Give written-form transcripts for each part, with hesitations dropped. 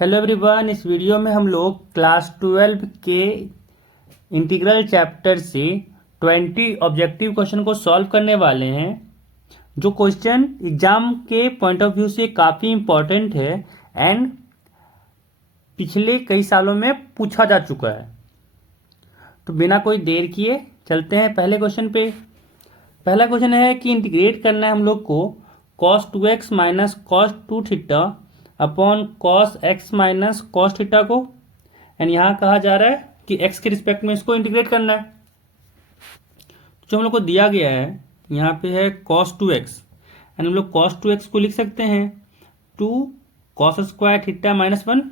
Hello everyone, इस video में हम लोग क्लास 12 के इंटीग्रल चैप्टर से 20 ऑब्जेक्टिव क्वेश्चन को सॉल्व करने वाले हैं। जो क्वेश्चन एग्जाम के पॉइंट ऑफ व्यू से काफ़ी इम्पोर्टेंट है एंड पिछले कई सालों में पूछा जा चुका है। तो बिना कोई देर किए चलते हैं पहले क्वेश्चन पे। पहला क्वेश्चन है कि इंटीग्रेट करना है हम लोग को cos 2x minus cos 2 theta upon cos x minus cos theta को, एंड यहाँ कहा जा रहा है कि x के रिस्पेक्ट में इसको इंटीग्रेट करना है। जो हम लोग को दिया गया है यहाँ पे है cos 2x, एंड हम लोग cos 2x को लिख सकते हैं 2 cos स्क्वायर थीटा माइनस 1।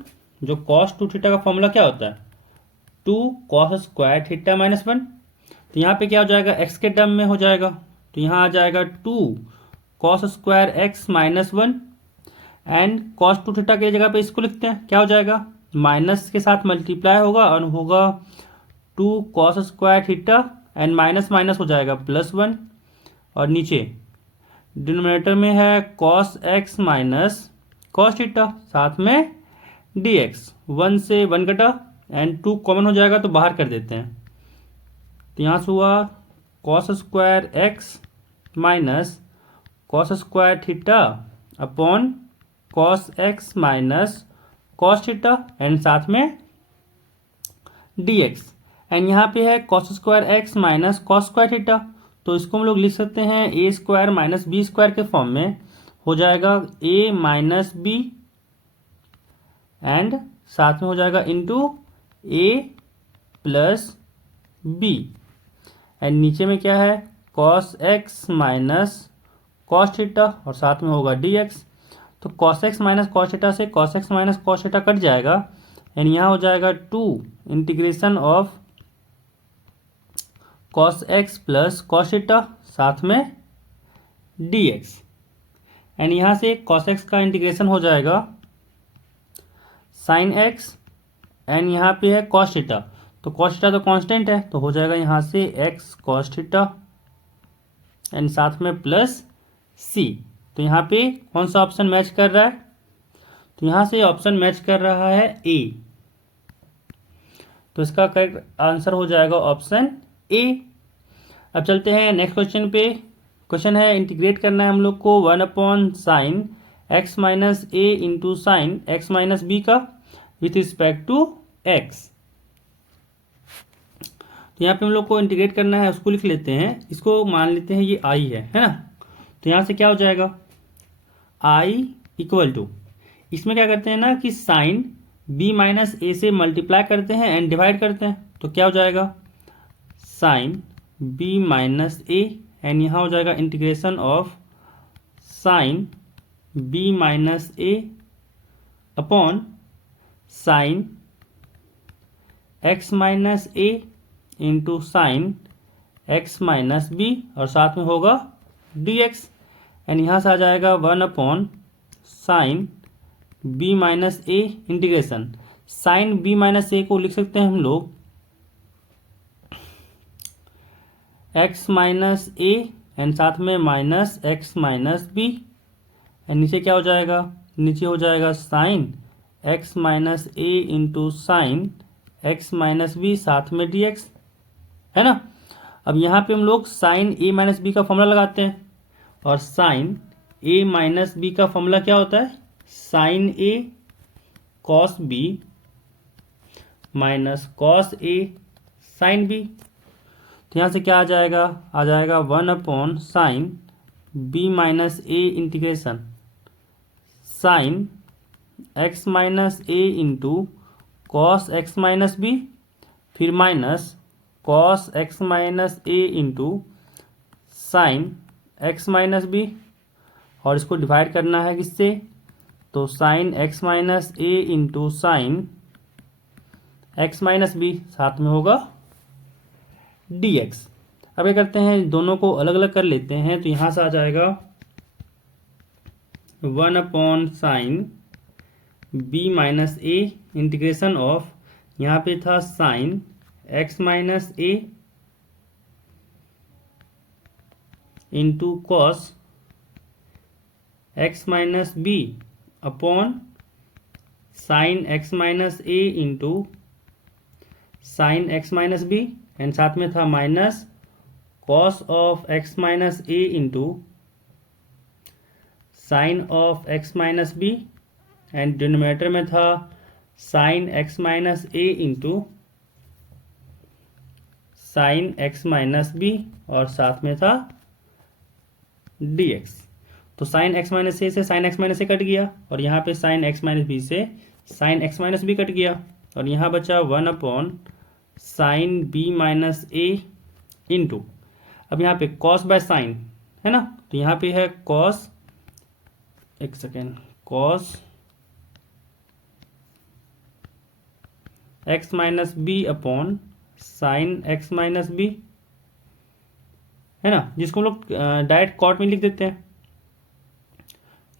जो cos 2 थीटा का फॉर्मूला क्या होता है 2 cos स्क्वायर थीटा माइनस 1। तो यहाँ पे क्या हो जाएगा x के टर्म में हो जाएगा, तो यहाँ आ जाएगा 2 cos square X minus 1 and cos 2 theta की जगह पे इसको लिखते हैं, क्या हो जाएगा माइनस के साथ मल्टीप्लाई होगा और होगा 2 cos square theta and minus minus हो जाएगा +1 और नीचे डिनोमिनेटर में है cos x minus cos theta साथ में dx। 1 से 1 कटा एंड 2 कॉमन हो जाएगा तो बाहर कर देते हैं। तो यहाँ से हुआ cos square X minus cos square theta upon cos x minus cos theta and साथ में dx। एंड यहाँ पे है cos square X minus cos square theta, तो इसको हम लोग लिख सकते हैं a square minus B square के फॉर्म में, हो जाएगा a माइनस बी एंड साथ में हो जाएगा into a plus B and नीचे में क्या है cos x minus cos theta और साथ में होगा dx। तो cos x minus cos theta से cos x minus cos theta cut जाएगा एंड यहाँ हो जाएगा 2 integration of cos x plus cos theta साथ में dx। एंड यहाँ से cos x का इंटीग्रेशन हो जाएगा sin x एंड यहाँ पे है cos थीटा, तो cos थीटा तो कांस्टेंट है तो हो जाएगा यहाँ से x cos थीटा एंड साथ में प्लस c। तो यहाँ पे कौन सा ऑप्शन मैच कर रहा है, तो यहाँ से ऑप्शन मैच कर रहा है ए, तो इसका करेक्ट आंसर हो जाएगा ऑप्शन ए। अब चलते हैं नेक्स्ट क्वेश्चन पे। क्वेश्चन है इंटीग्रेट करना है हम लोग को 1 अपॉन साइन एक्स माइनस ए into sine x minus b का विथ रिस्पेक्ट टू एक्स। तो यहाँ पे हम लोग को इंटीग्रेट करना है, उसको लिख लेते हैं, इसको मान लेते हैं ये आई है ना। तो यहाँ से क्या हो जाएगा आई इक्वल टू, इसमें क्या करते हैं ना कि साइन बी माइनस ए से मल्टीप्लाई करते हैं एंड डिवाइड करते हैं, तो क्या हो जाएगा sine B minus A and यहाँ हो जाएगा integration of sine B minus A upon sine x minus A into sine x minus B और साथ में होगा dx। एंड यहाँ से आ जाएगा 1 upon sine B minus a integration sine B minus ए को लिख सकते हैं हम लोग एक्स माइनस ए एंड साथ में minus x minus B and नीचे क्या हो जाएगा, नीचे हो जाएगा साइन एक्स माइनस ए into sine x minus b साथ में dx, है ना। अब यहाँ पे हम लोग साइन ए माइनस बी का फॉर्मूला लगाते हैं और साइन ए माइनस बी का फॉर्मूला क्या होता है sine a cos b minus cos a sine b. तो यहाँ से क्या आ जाएगा 1 upon sine B minus a integration sine x minus A into cos x minus b फिर माइनस कॉस एक्स माइनस ए into sine x minus B और इसको divide करना है किससे, तो साइन एक्स माइनस ए into sine x minus b साथ में होगा dx। अब क्या करते हैं दोनों को अलग अलग कर लेते हैं, तो यहाँ से आ जाएगा 1 upon sine B minus a integration of, यहाँ पे था sine x minus A into cos x minus B upon sine x minus A into sine x minus B, and साथ में था minus cos of x minus A into sine of x minus B, and denominator में था sine x minus ए into sine x minus B, और साथ में था dx। तो साइन एक्स माइनस ए से sine x minus A cut गया, और यहाँ पे साइन एक्स माइनस बी से sine x minus B cut गया, और यहाँ बचा 1 साइन बी माइनस ए इंटू, अब यहाँ पे कॉस बाय साइन है ना, तो यहाँ पे है कॉस, एक second, cos x minus B upon sine x minus B, है ना, जिसको हम लोग डायरेक्ट कॉट में लिख देते हैं,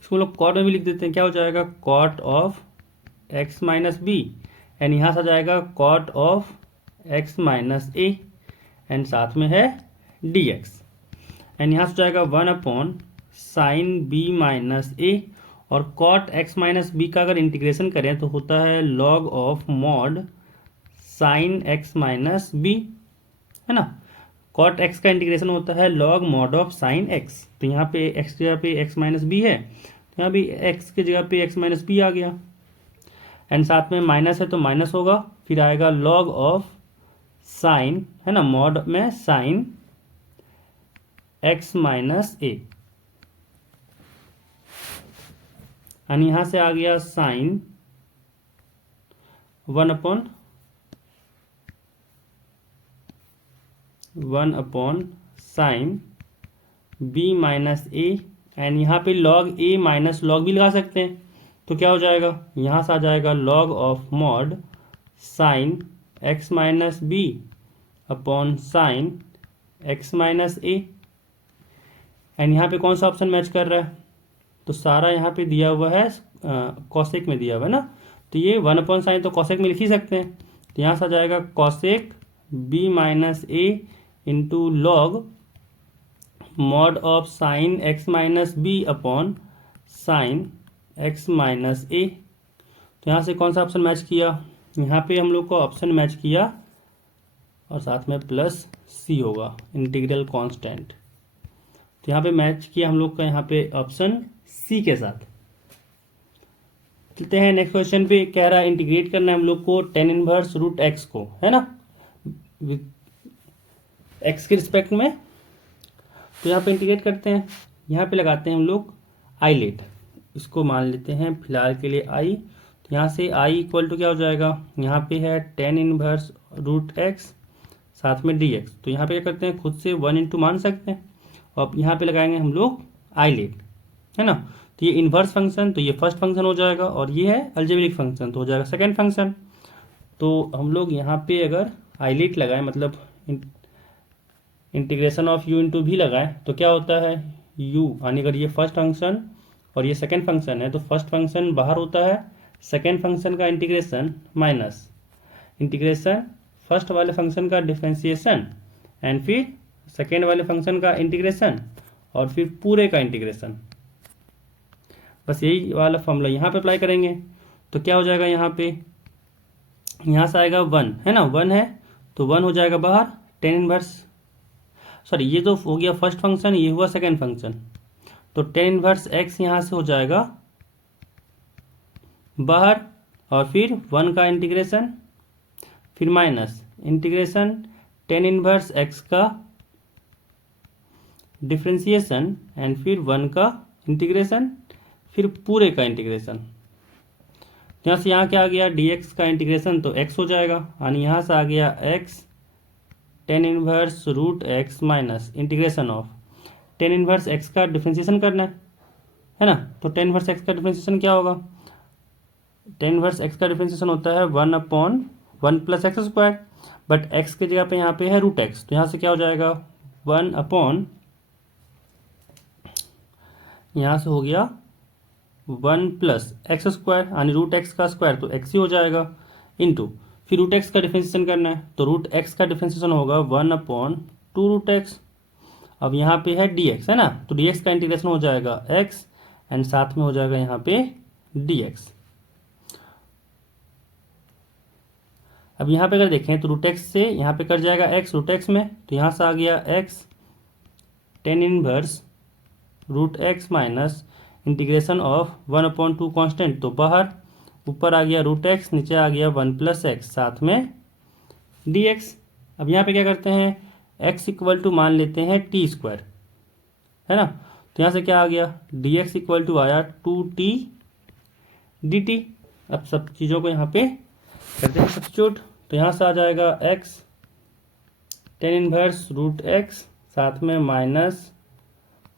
इसको लोग कॉट में भी लिख देते हैं। क्या हो जाएगा, cot of x minus B, and यहाँ से आ जाएगा cot of x minus A, and साथ में है dx, एंड यहाँ से जाएगा 1 साइन बी माइनस ए, और कॉट एक्स माइनस बी का अगर इंटीग्रेशन करें तो होता है log of mod sine x minus B, है ना, कॉट एक्स का इंटीग्रेशन होता है log mod of sine X, तो यहाँ पे एक्स की जगह पे एक्स माइनस बी है, तो यहाँ भी एक्स की जगह पे एक्स माइनस बी आ गया, एंड साथ में माइनस है तो माइनस होगा, फिर आएगा लॉग ऑफ साइन, है ना, मॉड में sine x minus A, and यहाँ से आ गया sine 1 sine B minus A, and यहाँ पे log A minus log B लगा सकते हैं, तो क्या हो जाएगा, यहाँ से आ जाएगा log of mod sine x minus B upon sine x minus A, and यहाँ पे कौन सा ऑप्शन मैच कर रहा है, तो सारा यहाँ पे दिया हुआ है कॉसेक में दिया हुआ है ना, तो ये 1 साइन तो कॉसेक में लिख ही सकते हैं, तो यहाँ से आ जाएगा cosec b minus A into log mod of sine x minus B upon sine x minus a, तो यहाँ से कौन सा ऑप्शन मैच किया, यहाँ पे हम लोग को ऑप्शन मैच किया, और साथ में प्लस सी होगा इंटीग्रल कांस्टेंट, तो यहाँ पे मैच किया हम लोग का यहाँ पे ऑप्शन सी के साथ। चलते हैं नेक्स्ट क्वेश्चन पे, कह रहा है इंटीग्रेट करना है हम लोग को टेन इनवर्स रूट एक्स को, है ना, एक्स के रिस्पेक्ट में, तो यहाँ पे इंटीग्रेट करते हैं, यहाँ पे लगाते हैं हम लोग आई लेट, इसको मान लेते हैं फिलहाल के लिए आई, तो यहाँ से आई इक्वल टू क्या हो जाएगा, यहाँ पे है टेन इनवर्स रूट एक्स साथ में डी एक्स, तो यहाँ पे क्या करते हैं खुद से 1 इंटू मान सकते हैं, और यहाँ पे लगाएंगे हम लोग आई लेट, है ना, तो ये इन्वर्स फंक्शन, तो ये फर्स्ट फंक्शन हो जाएगा, और ये है अलजेब्रिक फंक्शन, तो हो जाएगा सेकंड फंक्शन। तो हम लोग यहाँ पे अगर आई लेट लगाए, मतलब इंटीग्रेशन ऑफ यू इंटू भी लगाए, तो क्या होता है यू, यानी अगर ये फर्स्ट फंक्शन और ये सेकंड फंक्शन है, तो फर्स्ट फंक्शन बाहर होता है, सेकंड फंक्शन का इंटीग्रेशन माइनस इंटीग्रेशन फर्स्ट वाले फंक्शन का डिफरेंशिएशन, एंड फिर सेकेंड वाले फंक्शन का इंटीग्रेशन, और फिर पूरे का इंटीग्रेशन, बस यही वाला फॉर्मूला यहाँ पे अप्लाई करेंगे, तो क्या हो जाएगा यहाँ पे, यहाँ से आएगा 1, है ना, 1 है तो 1 हो जाएगा बाहर, टेन इनवर्स, सॉरी ये तो हो गया फर्स्ट फंक्शन, ये हुआ सेकेंड फंक्शन, तो टेन इनवर्स एक्स यहाँ से हो जाएगा बाहर, और फिर 1 का इंटीग्रेशन, फिर minus integration ten inverse x का डिफरेंशिएशन, एंड फिर 1 का इंटीग्रेशन, फिर पूरे का इंटीग्रेशन, यहाँ से यहाँ क्या आ गया dx का इंटीग्रेशन, तो x हो जाएगा, यानी यहाँ से आ गया x tan inverse root X minus integration of tan inverse x का डिफरेंशिएशन करना है ना, तो टेन इनवर्स x का डिफरेंशिएशन क्या होगा, टेन इनवर्स x का डिफरेंशिएशन होता है 1/1 plus x square, but x की जगह पे यहाँ पे है रूट एक्स, तो यहाँ से क्या हो जाएगा 1/, यहाँ से हो गया 1 प्लस एक्स स्क्वायर, यानी रूट एक्स का स्क्वायर तो एक्स ही हो जाएगा, इंटू फिर रूट एक्स का डिफरेंशिएशन करना है, तो रूट एक्स का डिफरेंशिएशन होगा 1/2 रूट एक्स, अब यहाँ पे है dx, है ना, तो dx का इंटीग्रेशन हो जाएगा x, एंड साथ में हो जाएगा यहाँ पे dx, अब यहाँ पे अगर देखें तो रूट एक्स से यहाँ पे कर जाएगा एक्स रूट एक्स में, तो यहाँ से आ गया X tan inverse root X minus integration of 1/2 constant, तो बाहर ऊपर आ गया रूट एक्स, नीचे आ गया 1 + एक्स साथ में डी एक्स। अब यहाँ पे क्या करते हैं, x इक्वल टू मान लेते हैं टी स्क्वायर, है ना। तो यहाँ से क्या आ गया, डी एक्स इक्वल टू आया 2t dt। अब सब चीज़ों को यहाँ पे करते हैं सब्स्टिट्यूट, तो यहाँ से आ जाएगा x tan inverse root X साथ में minus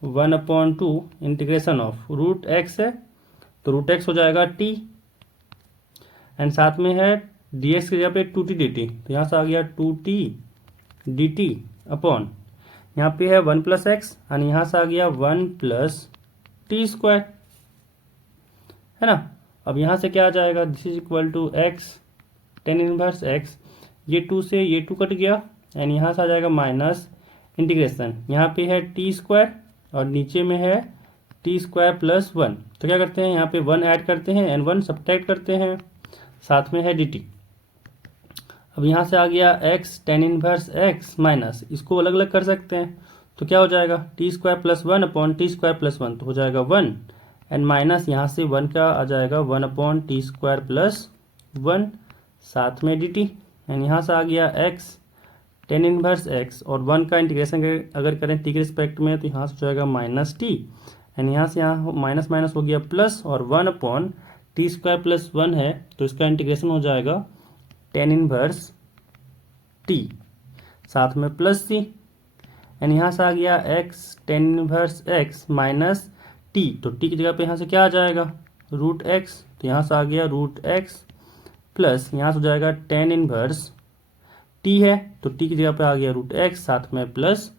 1/2 integration of root X है, तो रूट एक्स हो जाएगा t, एंड साथ में है डी एक्स की जगह पे 2t dt, तो यहाँ से आ गया 2t dt अपॉन यहाँ पे है 1 + एक्स, और यहाँ से आ गया 1 + t स्क्वायर, है ना। अब यहाँ से क्या आ जाएगा, this is equal to X tan inverse X, ये 2 से ये 2 कट गया, एंड यहाँ से आ जाएगा माइनस इंटीग्रेशन, यहाँ पे है टी स्क्वायर और नीचे में है टी स्क्वायर प्लस 1, तो क्या करते हैं यहाँ पे 1 ऐड करते हैं एंड 1 सब्ट्रैक्ट करते हैं, साथ में है डी टी। अब यहाँ से आ गया X tan inverse x minus, इसको अलग अलग कर सकते हैं, तो क्या हो जाएगा T square plus 1 upon T square plus 1, तो हो जाएगा 1, एंड माइनस यहाँ से 1 का आ जाएगा 1 अपॉन टी स्क्वायर प्लस 1 साथ में डी टी, एंड यहाँ से आ गया एक्स टेन इनवर्स एक्स और 1 का इंटीग्रेशन अगर करें टी के रिस्पेक्ट में, तो यहाँ से हो जाएगा माइनस टी, एंड यहाँ से यहाँ माइनस माइनस हो गया प्लस, और 1 अपॉन टी स्क्वायर प्लस 1 है, तो इसका इंटीग्रेशन हो जाएगा टेन इनवर्स टी साथ में प्लस सी, एंड यहाँ से आ गया X tan inverse x minus T, तो टी की जगह पे यहाँ से क्या आ जाएगा रूट एक्स, तो यहाँ से आ गया रूट एक्स प्लस यहाँ से हो जाएगा टेन इनवर्स टी है, तो टी की जगह पे आ गया रूट एक्स साथ में प्लस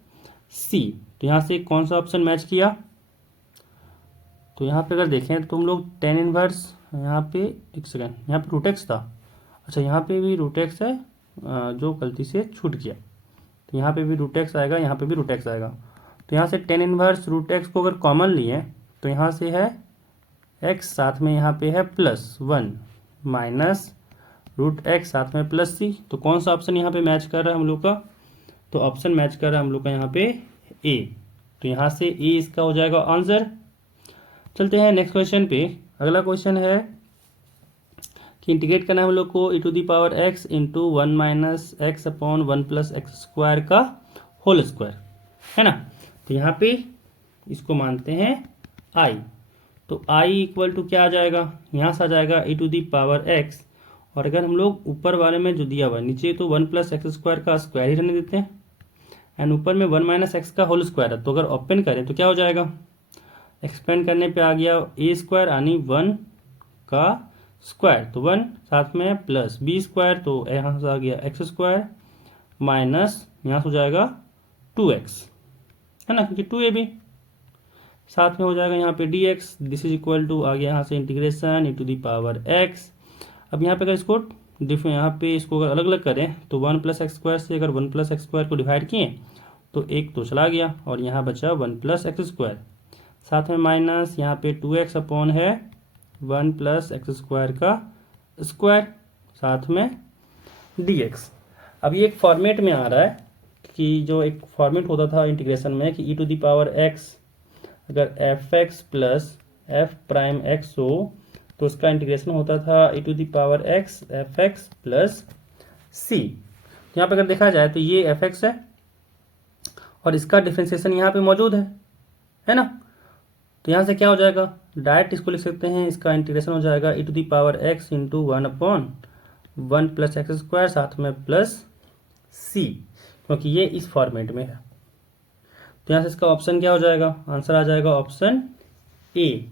सी, तो यहाँ से कौन सा ऑप्शन मैच किया, तो यहाँ पे अगर देखें तो हम लोग टेन इनवर्स यहाँ पे एक सेकेंड यहाँ पे रूट एक्स था, अच्छा यहाँ पे भी रूट एक्स है जो गलती से छूट गया, तो यहाँ पे भी रूट एक्स आएगा, यहाँ पे भी रूट एक्स आएगा, तो यहाँ से टेन इनवर्स रूट एक्स को अगर कॉमन लिए तो यहाँ से है एक्स साथ में यहाँ पे है प्लस 1 माइनस रूट एक्स साथ में प्लस सी, तो कौन सा ऑप्शन यहाँ पे मैच कर रहा है हम लोग का, तो ऑप्शन मैच कर रहा है हम लोग का यहाँ पे ए, तो यहाँ से ए इसका हो जाएगा आंसर। चलते हैं नेक्स्ट क्वेश्चन पे। अगला क्वेश्चन है कि इंटीग्रेट करना है हम लोग को e to the power x into 1 minus X upon 1 + x square का होल स्क्वायर, है ना। तो यहाँ पे इसको मानते हैं i, तो i इक्वल टू क्या आ जाएगा, यहाँ से आ जाएगा e to the power x, और अगर हम लोग ऊपर वाले में जो दिया हुआ है नीचे तो 1 + एक्स स्क्वायर का स्क्वायर ही रहने देते हैं, एंड ऊपर में 1 माइनस एक्स का होल स्क्वायर है, तो अगर ओपन करें तो क्या हो जाएगा, एक्सपेंड करने पे आ गया ए स्क्वायर यानी 1 का स्क्वायर, तो 1 साथ में प्लस बी स्क्वायर, तो यहाँ से आ गया एक्स स्क्वायर माइनस यहाँ से हो जाएगा 2x, है ना, क्योंकि 2ab साथ में हो जाएगा यहाँ पे dx, this is equal to आ गया यहाँ से integration e to the power x। अब यहाँ पे अगर इसको यहाँ पे इसको अगर अलग अलग करें तो 1 + एक्स स्क्वायर से अगर 1 + एक्स स्क्वायर को डिवाइड किए तो एक तो चला गया और यहाँ बचा 1 + एक्स स्क्वायर, साथ में माइनस यहाँ पे 2x अपॉन है 1 + एक्स स्क्वायर का स्क्वायर साथ में dx। अब ये एक फॉर्मेट में आ रहा है कि जो एक फॉर्मेट होता था इंटीग्रेशन में कि e to the power x अगर fx plus f prime x हो तो उसका इंटीग्रेशन होता था e to the power x fx plus c। यहाँ पे अगर देखा जाए तो ये fx है और इसका डिफ्रेंसिएशन यहाँ पे मौजूद है ना। तो यहाँ से क्या हो जाएगा, डायरेक्ट इसको लिख सकते हैं, इसका इंटीग्रेशन हो जाएगा e to the power x into 1 upon 1 + x square साथ में प्लस c, क्योंकि ये इस फॉर्मेट में है। तो यहाँ से इसका ऑप्शन क्या हो जाएगा, आंसर आ जाएगा option A,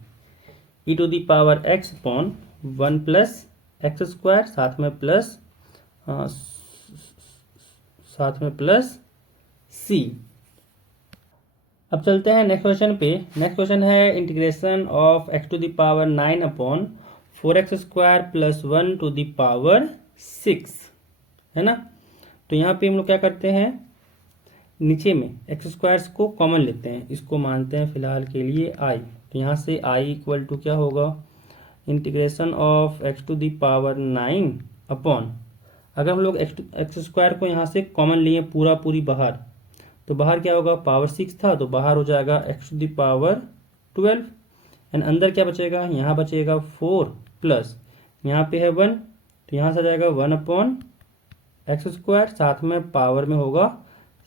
e to the power x upon 1 + x square साथ में प्लस c। अब चलते हैं नेक्स्ट क्वेश्चन पे। नेक्स्ट क्वेश्चन है integration of x to the power 9 upon 4x square plus 1 to the power 6, है ना। तो यहाँ पे हम लोग क्या करते हैं, नीचे में एक्स स्क्वायर्स को कॉमन लेते हैं, इसको मानते हैं फिलहाल के लिए i, तो यहाँ से i इक्वल टू क्या होगा, integration of x to the power 9 upon अगर हम लोग एक्स स्क्वायर को यहाँ से कॉमन लिए पूरी बाहर, तो बाहर क्या होगा, पावर 6 था तो बाहर हो जाएगा x to the power 12, and अंदर क्या बचेगा, यहाँ बचेगा 4 प्लस यहाँ पे है 1, तो यहाँ से आ जाएगा 1/x स्क्वायर, साथ में पावर में होगा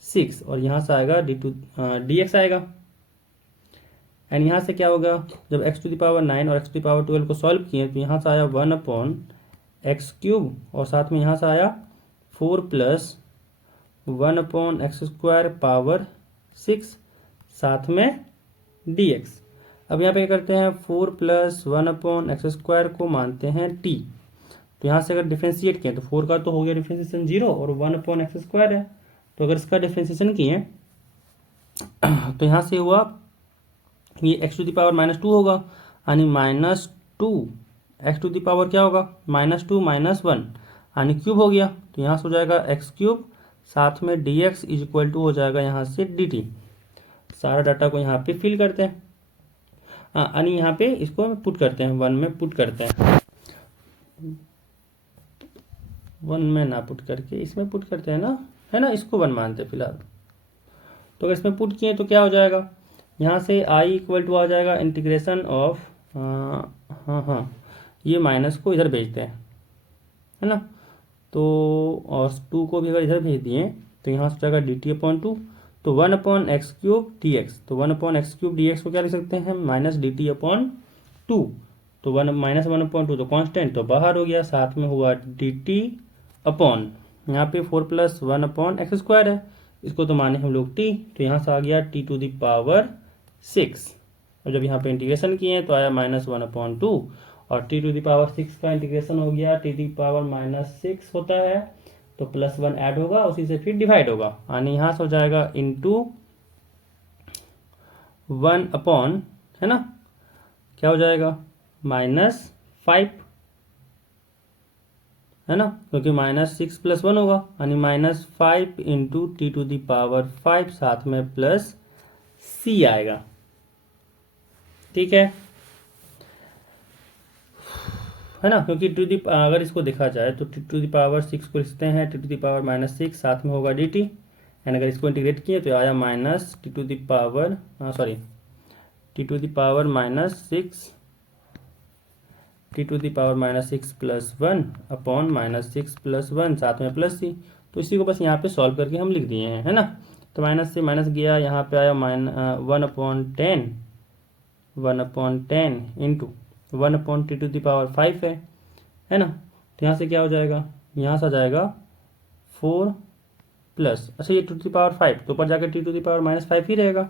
6 और यहाँ से आएगा dx आएगा। एंड यहाँ से क्या होगा, जब x टू द पावर 9 और x टू द पावर 12 को सॉल्व किए तो यहाँ से आया 1/x³ और साथ में यहाँ से आया 4 प्लस 1/x स्क्वायर पावर 6 साथ में dx। अब यहाँ पे क्या करते हैं, 4 प्लस 1/x स्क्वायर को मानते हैं t, तो यहाँ से अगर डिफ्रेंशिएट किए तो 4 का तो हो गया डिफ्रेंशिएशन 0 और 1/x स्क्वायर है, तो अगर इसका डिफ्रेंशिएशन किए तो यहाँ से हुआ ये x टू द पावर -2 होगा, यानी -2 x टू द पावर क्या होगा, -2 -1 यानी क्यूब हो गया, तो यहाँ से हो जाएगा x³ साथ में dx इज इक्वल टू हो जाएगा यहाँ से dt। सारा डाटा को यहाँ पे फिल करते हैं, यानी यहाँ पे इसको पुट करते हैं, 1 में पुट करते हैं, 1 में ना पुट करके इसमें पुट करते हैं ना, है ना, इसको 1 मानते हैं फिलहाल। तो अगर इसमें पुट किए तो क्या हो जाएगा, यहाँ से i इक्वल टू आ जाएगा इंटीग्रेशन ऑफ, ये माइनस को इधर भेजते हैं, है ना, तो और 2 को भी अगर इधर भेज दिए तो यहाँ से जाएगा dt/2, तो 1/x³ dx, तो 1/x³ dx को क्या लिख सकते हैं, -dt/2, तो 1/2 तो कांस्टेंट तो बाहर हो गया, साथ में हुआ dt अपॉन यहाँ पे 4 प्लस 1/x स्क्वायर है, इसको तो माने हम लोग t, तो यहाँ से आ गया t टू द पावर 6, और जब यहाँ पे इंटीग्रेशन किए तो आया -1/2 और t टू द पावर 6 का इंटीग्रेशन हो गया t टू द पावर -6 होता है, तो +1 ऐड होगा, उसी से फिर डिवाइड होगा, यानी यहाँ से हो जाएगा इंटू 1 है ना, क्या हो जाएगा -5, है ना, क्योंकि -6 + 1 होगा, यानी -5 into t to the power 5 साथ में प्लस c आएगा। ठीक है ना, क्योंकि अगर इसको देखा जाए तो टी टू द पावर 6 को लिखते हैं टी टू द पावर -6 साथ में होगा dt, एंड अगर इसको इंटीग्रेट किए तो आया minus t to the power t to the power -6 t to the power -6 + 1 upon -6 + 1 साथ में प्लस c, तो इसी को बस यहाँ पे सॉल्व करके हम लिख दिए हैं, है ना, तो माइनस से माइनस गया, यहाँ पे आया 1/10 इंटू 1/टी टू द पावर 5 है ना, तो यहाँ से क्या हो जाएगा, यहाँ से आ जाएगा 4 प्लस, अच्छा ये टू टू द पावर 5 तो ऊपर जाकर टी टू द पावर -5 ही रहेगा,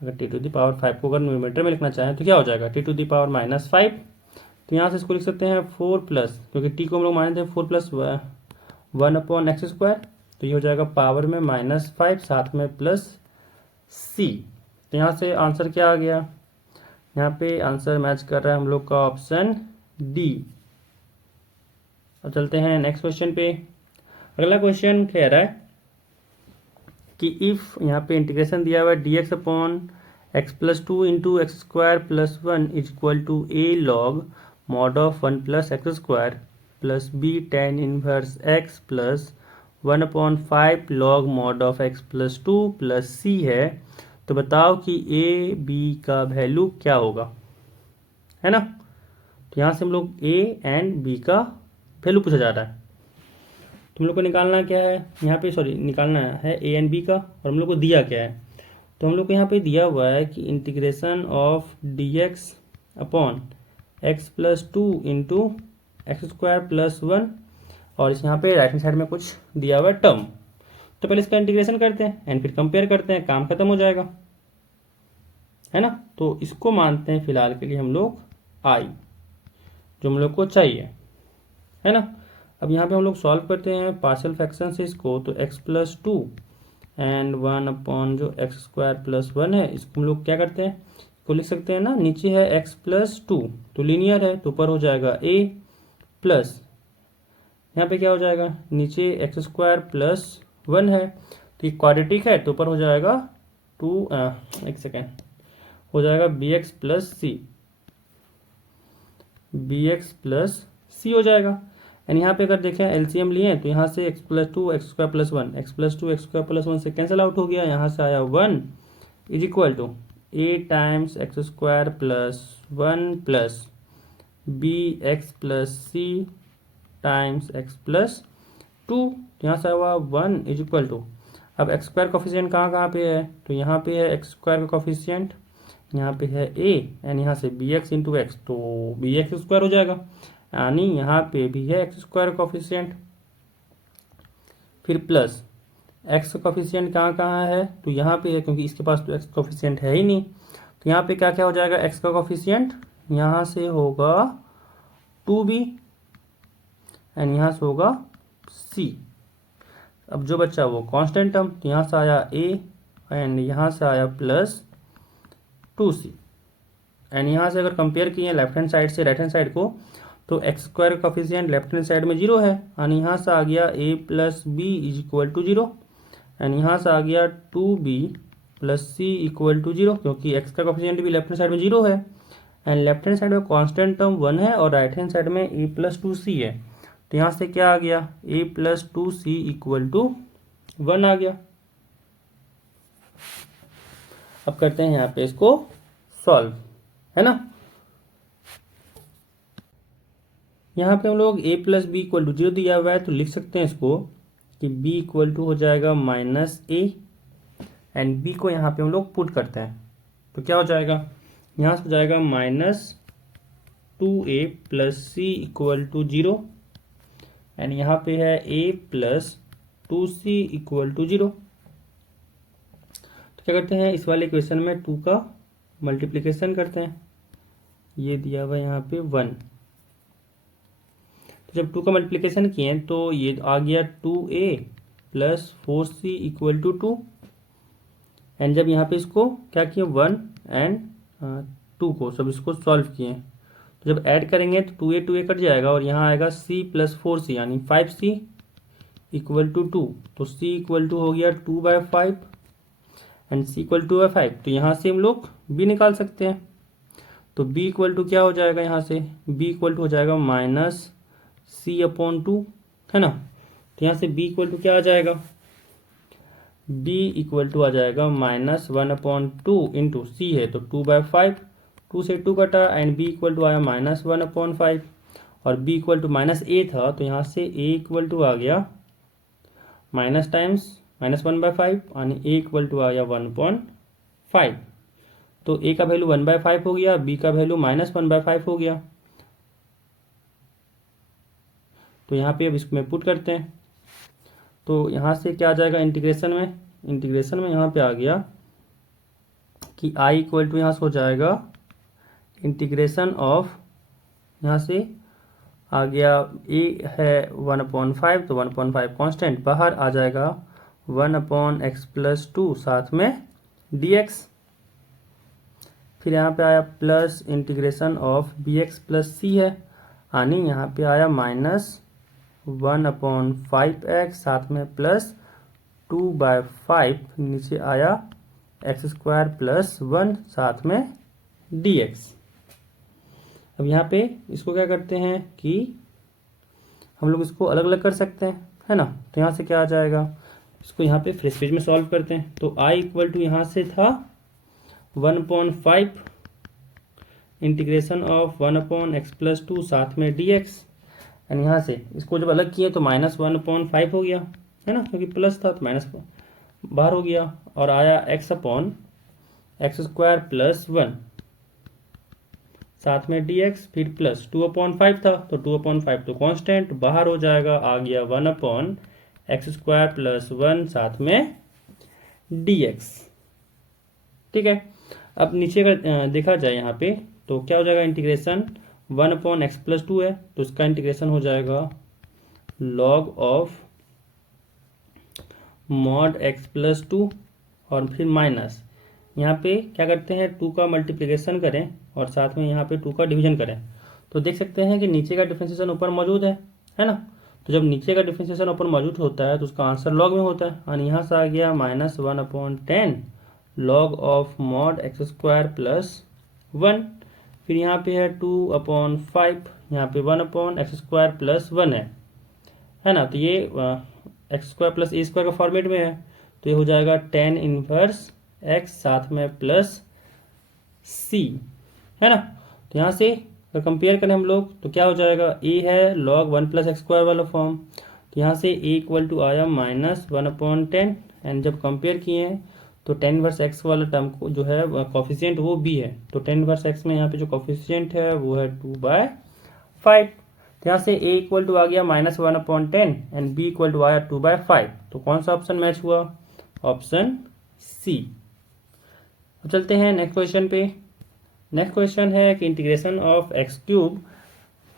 अगर टी टू द पावर 5 को अगर न्यूमरेटर में लिखना चाहें तो क्या हो जाएगा टी टू द पावर -5, तो यहाँ से इसको लिख सकते हैं 4 प्लस, क्योंकि टी को हम लोग माने थे 4 प्लस 1/x स्क्वायर, तो ये हो जाएगा पावर में -5 साथ में प्लस c, तो यहाँ से आंसर क्या आ गया, यहाँ पे आंसर मैच कर रहा है हम लोग का ऑप्शन डी। अब चलते हैं नेक्स्ट क्वेश्चन पे। अगला क्वेश्चन कह रहा है कि इफ यहाँ पे इंटीग्रेशन दिया हुआ है dx/x+2 into x square plus 1 is equal to a log mod of 1 + x square plus b tan inverse x plus 1/5 log mod of x+2 plus c है, तो बताओ कि a b का वैल्यू क्या होगा, है ना, तो यहाँ से हम लोग a एंड b का वैल्यू पूछा जा रहा है, तो हम लोग को निकालना क्या है, यहाँ पे निकालना है a एंड b का, और हम लोग को दिया क्या है, तो हम लोग को यहाँ पे दिया हुआ है कि integration of dx upon x+2 into x square plus 1, और इस यहाँ पे राइट हैंड साइड में कुछ दिया हुआ है टर्म, तो पहले इसका इंटीग्रेशन करते हैं एंड फिर कंपेयर करते हैं, काम खत्म हो जाएगा, है ना, तो इसको मानते हैं फिलहाल के लिए हम लोग i, जो हम लोग को चाहिए, है ना। अब यहाँ पे हम लोग सॉल्व करते हैं पार्शियल फ्रैक्शन से इसको, तो x+2 एंड 1 जो एक्स स्क्वायर प्लस 1 है, इसको हम लोग क्या करते हैं, इसको लिख सकते हैं ना, नीचे है x+2 तो लीनियर है, तो ऊपर हो जाएगा a प्लस यहाँ पे क्या हो जाएगा, नीचे एक्स स्क्वायर प्लस 1 है, तो ये क्वाड्रेटिक है, तो ऊपर हो जाएगा एक सेकेंड, हो जाएगा bx प्लस c हो जाएगा, एंड यहाँ पे अगर देखें एलसीएम लिए तो यहाँ से x plus two x square plus one, x plus two x square plus one से कैंसिल आउट हो गया, यहाँ से आया 1 is equal to a times x square plus one plus b x plus c times x plus two, यहाँ से हुआ 1 is equal to, अब एक्स स्क्वायर कोफिशिएंट कहाँ कहाँ पे है, तो यहाँ पे है एक्स स्क्वायर का कोफिशिएंट, यहाँ पे है a एंड यहाँ से बी एक्स इंटू एक्स, तो बी एक्स स्क्वायर हो जाएगा, यानी यहाँ पे भी है एक्स स्क्वायर कोफिशिएंट, फिर प्लस एक्स का कोफिशिएंट कहाँ कहाँ है, तो यहाँ पे है, क्योंकि इसके पास तो एक्स कोफिशिएंट है ही नहीं, तो यहाँ पे क्या क्या हो जाएगा, एक्स का कोफिशिएंट यहाँ से होगा 2b एंड यहाँ से होगा c, अब जो बच्चा वो कांस्टेंट टर्म, तो यहाँ से आया a एंड यहाँ से आया प्लस 2c एंड यहाँ से अगर कंपेयर किए लेफ्ट हैंड साइड से राइट हैंड साइड को, तो x square coefficient left hand side में 0 है, यानी यहाँ से आ गया a plus b is equal to 0 and यहाँ से आ गया 2b plus c equal to 0, क्योंकि x का कोफिशिएंट भी लेफ्ट हैंड साइड में 0 है एंड लेफ्ट हैंड साइड में कांस्टेंट टर्म 1 है और राइट हैंड साइड में a प्लस 2c है, तो यहाँ से क्या आ गया, a plus 2c equal to 1 आ गया। अब करते हैं यहाँ पे इसको सॉल्व, है ना। यहाँ पे हम लोग a plus b equal to 0 दिया हुआ है, तो लिख सकते हैं इसको कि b इक्वल टू हो जाएगा माइनस a एंड b को यहाँ पे हम लोग पुट करते हैं, तो क्या हो जाएगा, यहाँ से हो जाएगा minus 2a plus c equal to 0 and यहाँ पे है a plus 2c equal to 0। तो क्या करते हैं, इस वाले इक्वेशन में 2 का मल्टीप्लिकेशन करते हैं, ये दिया हुआ यहाँ पे 1, तो जब 2 का मल्टीप्लिकेशन किए तो ये आ गया 2a plus 4c equal to 2 and जब यहाँ पे इसको क्या किए 1 एंड 2 को सब इसको सॉल्व किए, तो जब ऐड करेंगे तो 2a कट जाएगा और यहाँ आएगा c प्लस 4c यानी 5c इक्वल टू 2, तो c इक्वल टू हो गया 2/5 एंड c इक्वल टू 2/5, तो यहाँ से हम लोग b निकाल सकते हैं, तो b इक्वल टू क्या हो जाएगा, यहाँ से b इक्वल टू हो जाएगा माइनस c अपॉन 2, है ना। तो यहाँ से b इक्वल टू क्या आ जाएगा, b इक्वल टू आ जाएगा माइनस 1/2 इंटू c है तो 2/5, 2 से 2 कटा एंड b इक्वल टू आया माइनस 1/5 और b equal to minus a था, तो यहाँ से a इक्वल टू आ गया माइनस टाइम्स माइनस 1/5 यानी a इक्वल टू आ गया 1/5, तो a का वैल्यू 1/5 हो गया, b का वैल्यू माइनस 1/5 हो गया, तो यहाँ पे अब इसमें पुट करते हैं, तो यहाँ से क्या आ जाएगा इंटीग्रेशन में यहाँ पे आ गया कि i इक्वल टू यहाँ से हो जाएगा इंटीग्रेशन ऑफ, यहाँ से आ गया a है 1/5 तो 1/5 कांस्टेंट, बाहर आ जाएगा 1/x प्लस 2 साथ में dx, फिर यहाँ पे आया plus integration of bx plus c है, यानी यहाँ पे आया माइनस 1/5x साथ में प्लस 2/5 नीचे आया एक्स स्क्वायर प्लस 1 साथ में dx। अब यहाँ पे इसको क्या करते हैं कि हम लोग इसको अलग अलग कर सकते हैं, है ना। तो यहाँ से क्या आ जाएगा, इसको यहाँ पे फ्रेश पेज में सॉल्व करते हैं, तो i इक्वल टू यहाँ से था 1/5 इंटीग्रेशन ऑफ 1/x प्लस 2 साथ में dx एंड यहाँ से इसको जब अलग किए तो माइनस 1/5 हो गया, है ना, क्योंकि प्लस था तो माइनस बाहर हो गया और आया x स्क्वायर प्लस 1 साथ में dx, फिर प्लस 2/5 था तो 2/5 तो कांस्टेंट बाहर हो जाएगा, आ गया 1/x स्क्वायर प्लस 1 साथ में dx। ठीक है, अब नीचे अगर देखा जाए यहाँ पे तो क्या हो जाएगा इंटीग्रेशन 1/x प्लस 2 है तो इसका इंटीग्रेशन हो जाएगा log of mod x plus 2 और फिर माइनस यहाँ पे क्या करते हैं 2 का मल्टीप्लिकेशन करें और साथ में यहाँ पे 2 का डिवीजन करें, तो देख सकते हैं कि नीचे का डिफरेंशिएशन ऊपर मौजूद है ना। तो जब नीचे का डिफरेंशिएशन ऊपर मौजूद होता है तो उसका आंसर लॉग में होता है, और यहाँ से आ गया minus 1/10 log of mod x square plus 1 फिर यहाँ पे है 2/5, यहाँ पे 1/x² प्लस 1 है ना। तो ये x² प्लस a² का फॉर्मेट में है, तो ये हो जाएगा tan इनवर्स x साथ में प्लस c, है ना। तो यहाँ से अगर कंपेयर करें हम लोग तो क्या हो जाएगा, a है log 1 प्लस x² वाला फॉर्म, तो यहाँ से a इक्वल टू आया -1/10, एंड जब कंपेयर किए हैं तो tan इनवर्स x वाला टर्म को जो है कॉफिशिएंट वो b है, तो tan इनवर्स x में यहाँ पे जो कॉफिशिएंट है वो है 2/5। तो यहाँ से a इक्वल टू आ गया -1/10 एंड b इक्वल टू आया 2/5, तो कौन सा ऑप्शन मैच हुआ, ऑप्शन सी। अब चलते हैं नेक्स्ट क्वेश्चन पे। नेक्स्ट क्वेश्चन है कि integration of x³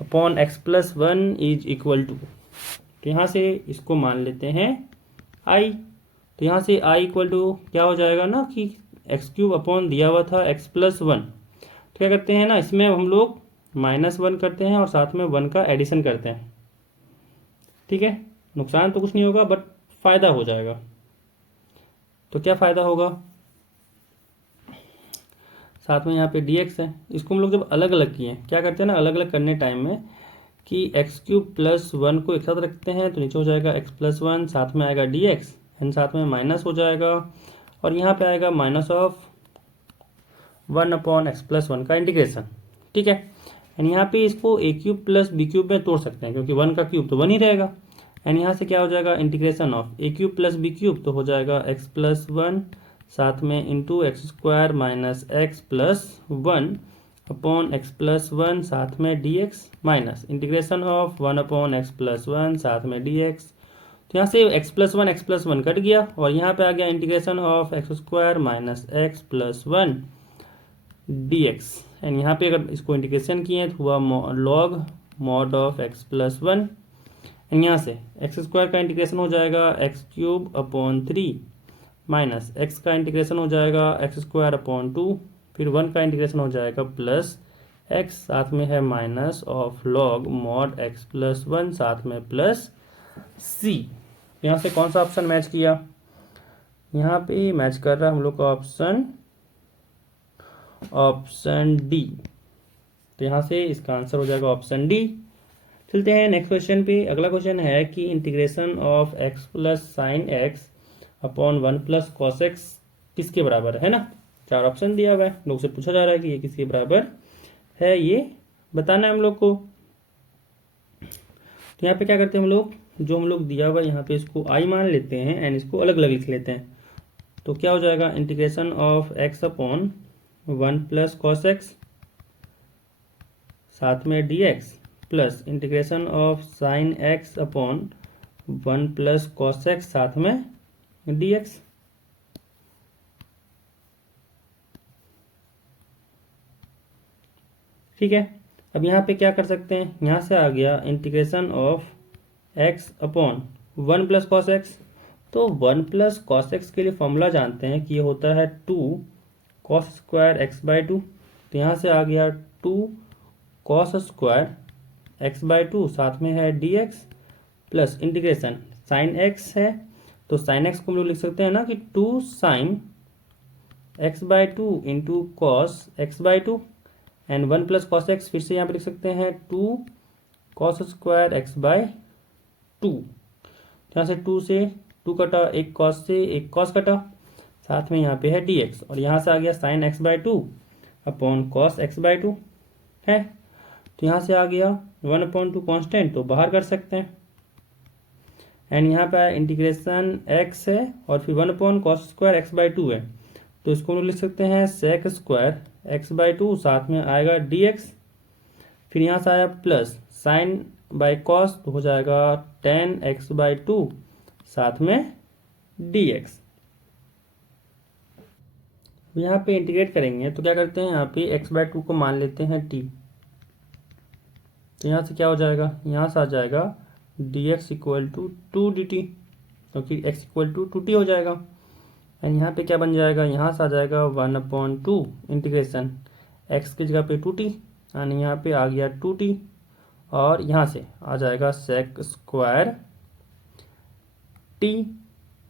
upon x plus 1 is equal to, तो यहाँ से इसको मान लेते हैं i, तो यहाँ से i इक्वल टू क्या हो जाएगा ना कि x³ अपॉन दिया हुआ था x प्लस 1, तो क्या करते हैं ना इसमें हम लोग -1 करते हैं और साथ में 1 का एडिशन करते हैं, ठीक है। नुकसान तो कुछ नहीं होगा बट फायदा हो जाएगा। तो क्या फायदा होगा, साथ में यहाँ पे dx है, इसको हम लोग जब अलग अलग किए क्या करते हैं ना, अलग अलग करने टाइम में कि x³ प्लस 1 को एक साथ रखते हैं तो नीचे हो जाएगा x प्लस 1, साथ में आएगा dx एंड साथ में माइनस हो जाएगा, और यहाँ पे आएगा -1/x प्लस 1 का इंटीग्रेशन, ठीक है। एंड यहाँ पे इसको a³ प्लस b³ में तोड़ सकते हैं क्योंकि 1 का क्यूब तो 1 ही रहेगा, एंड यहाँ से क्या हो जाएगा integration of a³ plus b³ तो हो जाएगा x प्लस 1 साथ में into x² minus x plus 1 upon x plus 1 साथ में dx minus integration of 1/x plus 1 साथ में dx। तो यहाँ से x प्लस 1 कट गया और यहाँ पे आ गया integration of x² minus x plus 1 dx, and यहाँ पे अगर इसको इंटीग्रेशन किए तो हुआ log mod of x plus 1, and यहाँ से x² का इंटीग्रेशन हो जाएगा x³ अपॉन 3 माइनस x का इंटीग्रेशन हो जाएगा x² अपॉन 2, फिर 1 का इंटीग्रेशन हो जाएगा प्लस x साथ में है minus of log mod x plus 1 साथ में प्लस c। यहाँ से कौन सा ऑप्शन मैच किया, यहाँ पे मैच कर रहा है हम लोग का ऑप्शन डी, तो यहाँ से इसका आंसर हो जाएगा ऑप्शन डी। चलते हैं नेक्स्ट क्वेश्चन पे। अगला क्वेश्चन है कि integration of x plus sine x upon 1 plus cos x किसके बराबर है ना। 4 ऑप्शन दिया हुआ है, लोग से पूछा जा रहा है कि ये किसके बराबर है, ये बताना है हम लोग को। तो यहाँ पे क्या करते हैं हम लोग, जो हम लोग दिया हुआ है यहाँ पे इसको i मान लेते हैं एंड इसको अलग अलग लिख लेते हैं, तो क्या हो जाएगा integration of x upon 1 plus cos x साथ में dx plus integration of sign x upon 1 plus cos x साथ में dx। ठीक है, अब यहाँ पे क्या कर सकते हैं, यहाँ से आ गया integration of x upon 1 plus cos x, तो 1 प्लस कॉस एक्स के लिए फॉर्मूला जानते हैं कि ये होता है 2 कॉस स्क्वायर एक्स बाई 2, तो यहाँ से आ गया 2 कॉस स्क्वायर एक्स बाई 2 साथ में है dx plus integration sine x है, तो साइन x को हम लोग लिख सकते हैं ना कि 2 sine x by 2 into cos x by 2 and 1 plus cos x फिर से यहाँ पे लिख सकते हैं 2 कॉस स्क्वायर एक्स बाई 2, यहाँ से 2 से 2 कटा, एक कॉस से एक कॉस कटा, साथ में यहाँ पे है dx और यहाँ से आ गया sine x by 2 upon cos x by 2 है, तो यहाँ से आ गया 1/2 कॉन्स्टेंट, तो बाहर कर सकते हैं, एंड यहाँ पे इंटीग्रेशन x है और फिर 1 कॉस स्क्वायर एक्स बाई 2 है, तो इसको हम लिख सकते हैं सेक स्क्वायर एक्स बाई 2 साथ में आएगा dx, फिर यहाँ से आया प्लस साइन बाई कॉस तो हो जाएगा tan x बाई 2 साथ में dx। यहाँ पे इंटीग्रेट करेंगे तो क्या करते हैं, यहाँ पे x बाई 2 को मान लेते हैं t, तो यहाँ से क्या हो जाएगा, यहाँ से आ जाएगा dx इक्वल टू 2 dt, क्योंकि x इक्वल टू 2t हो जाएगा, एंड यहाँ पे क्या बन जाएगा, यहाँ से आ जाएगा 1/2 इंटीग्रेशन x की जगह पे 2t एंड यहाँ पे आ गया 2t, और यहाँ से आ जाएगा सेक स्क्वायर t,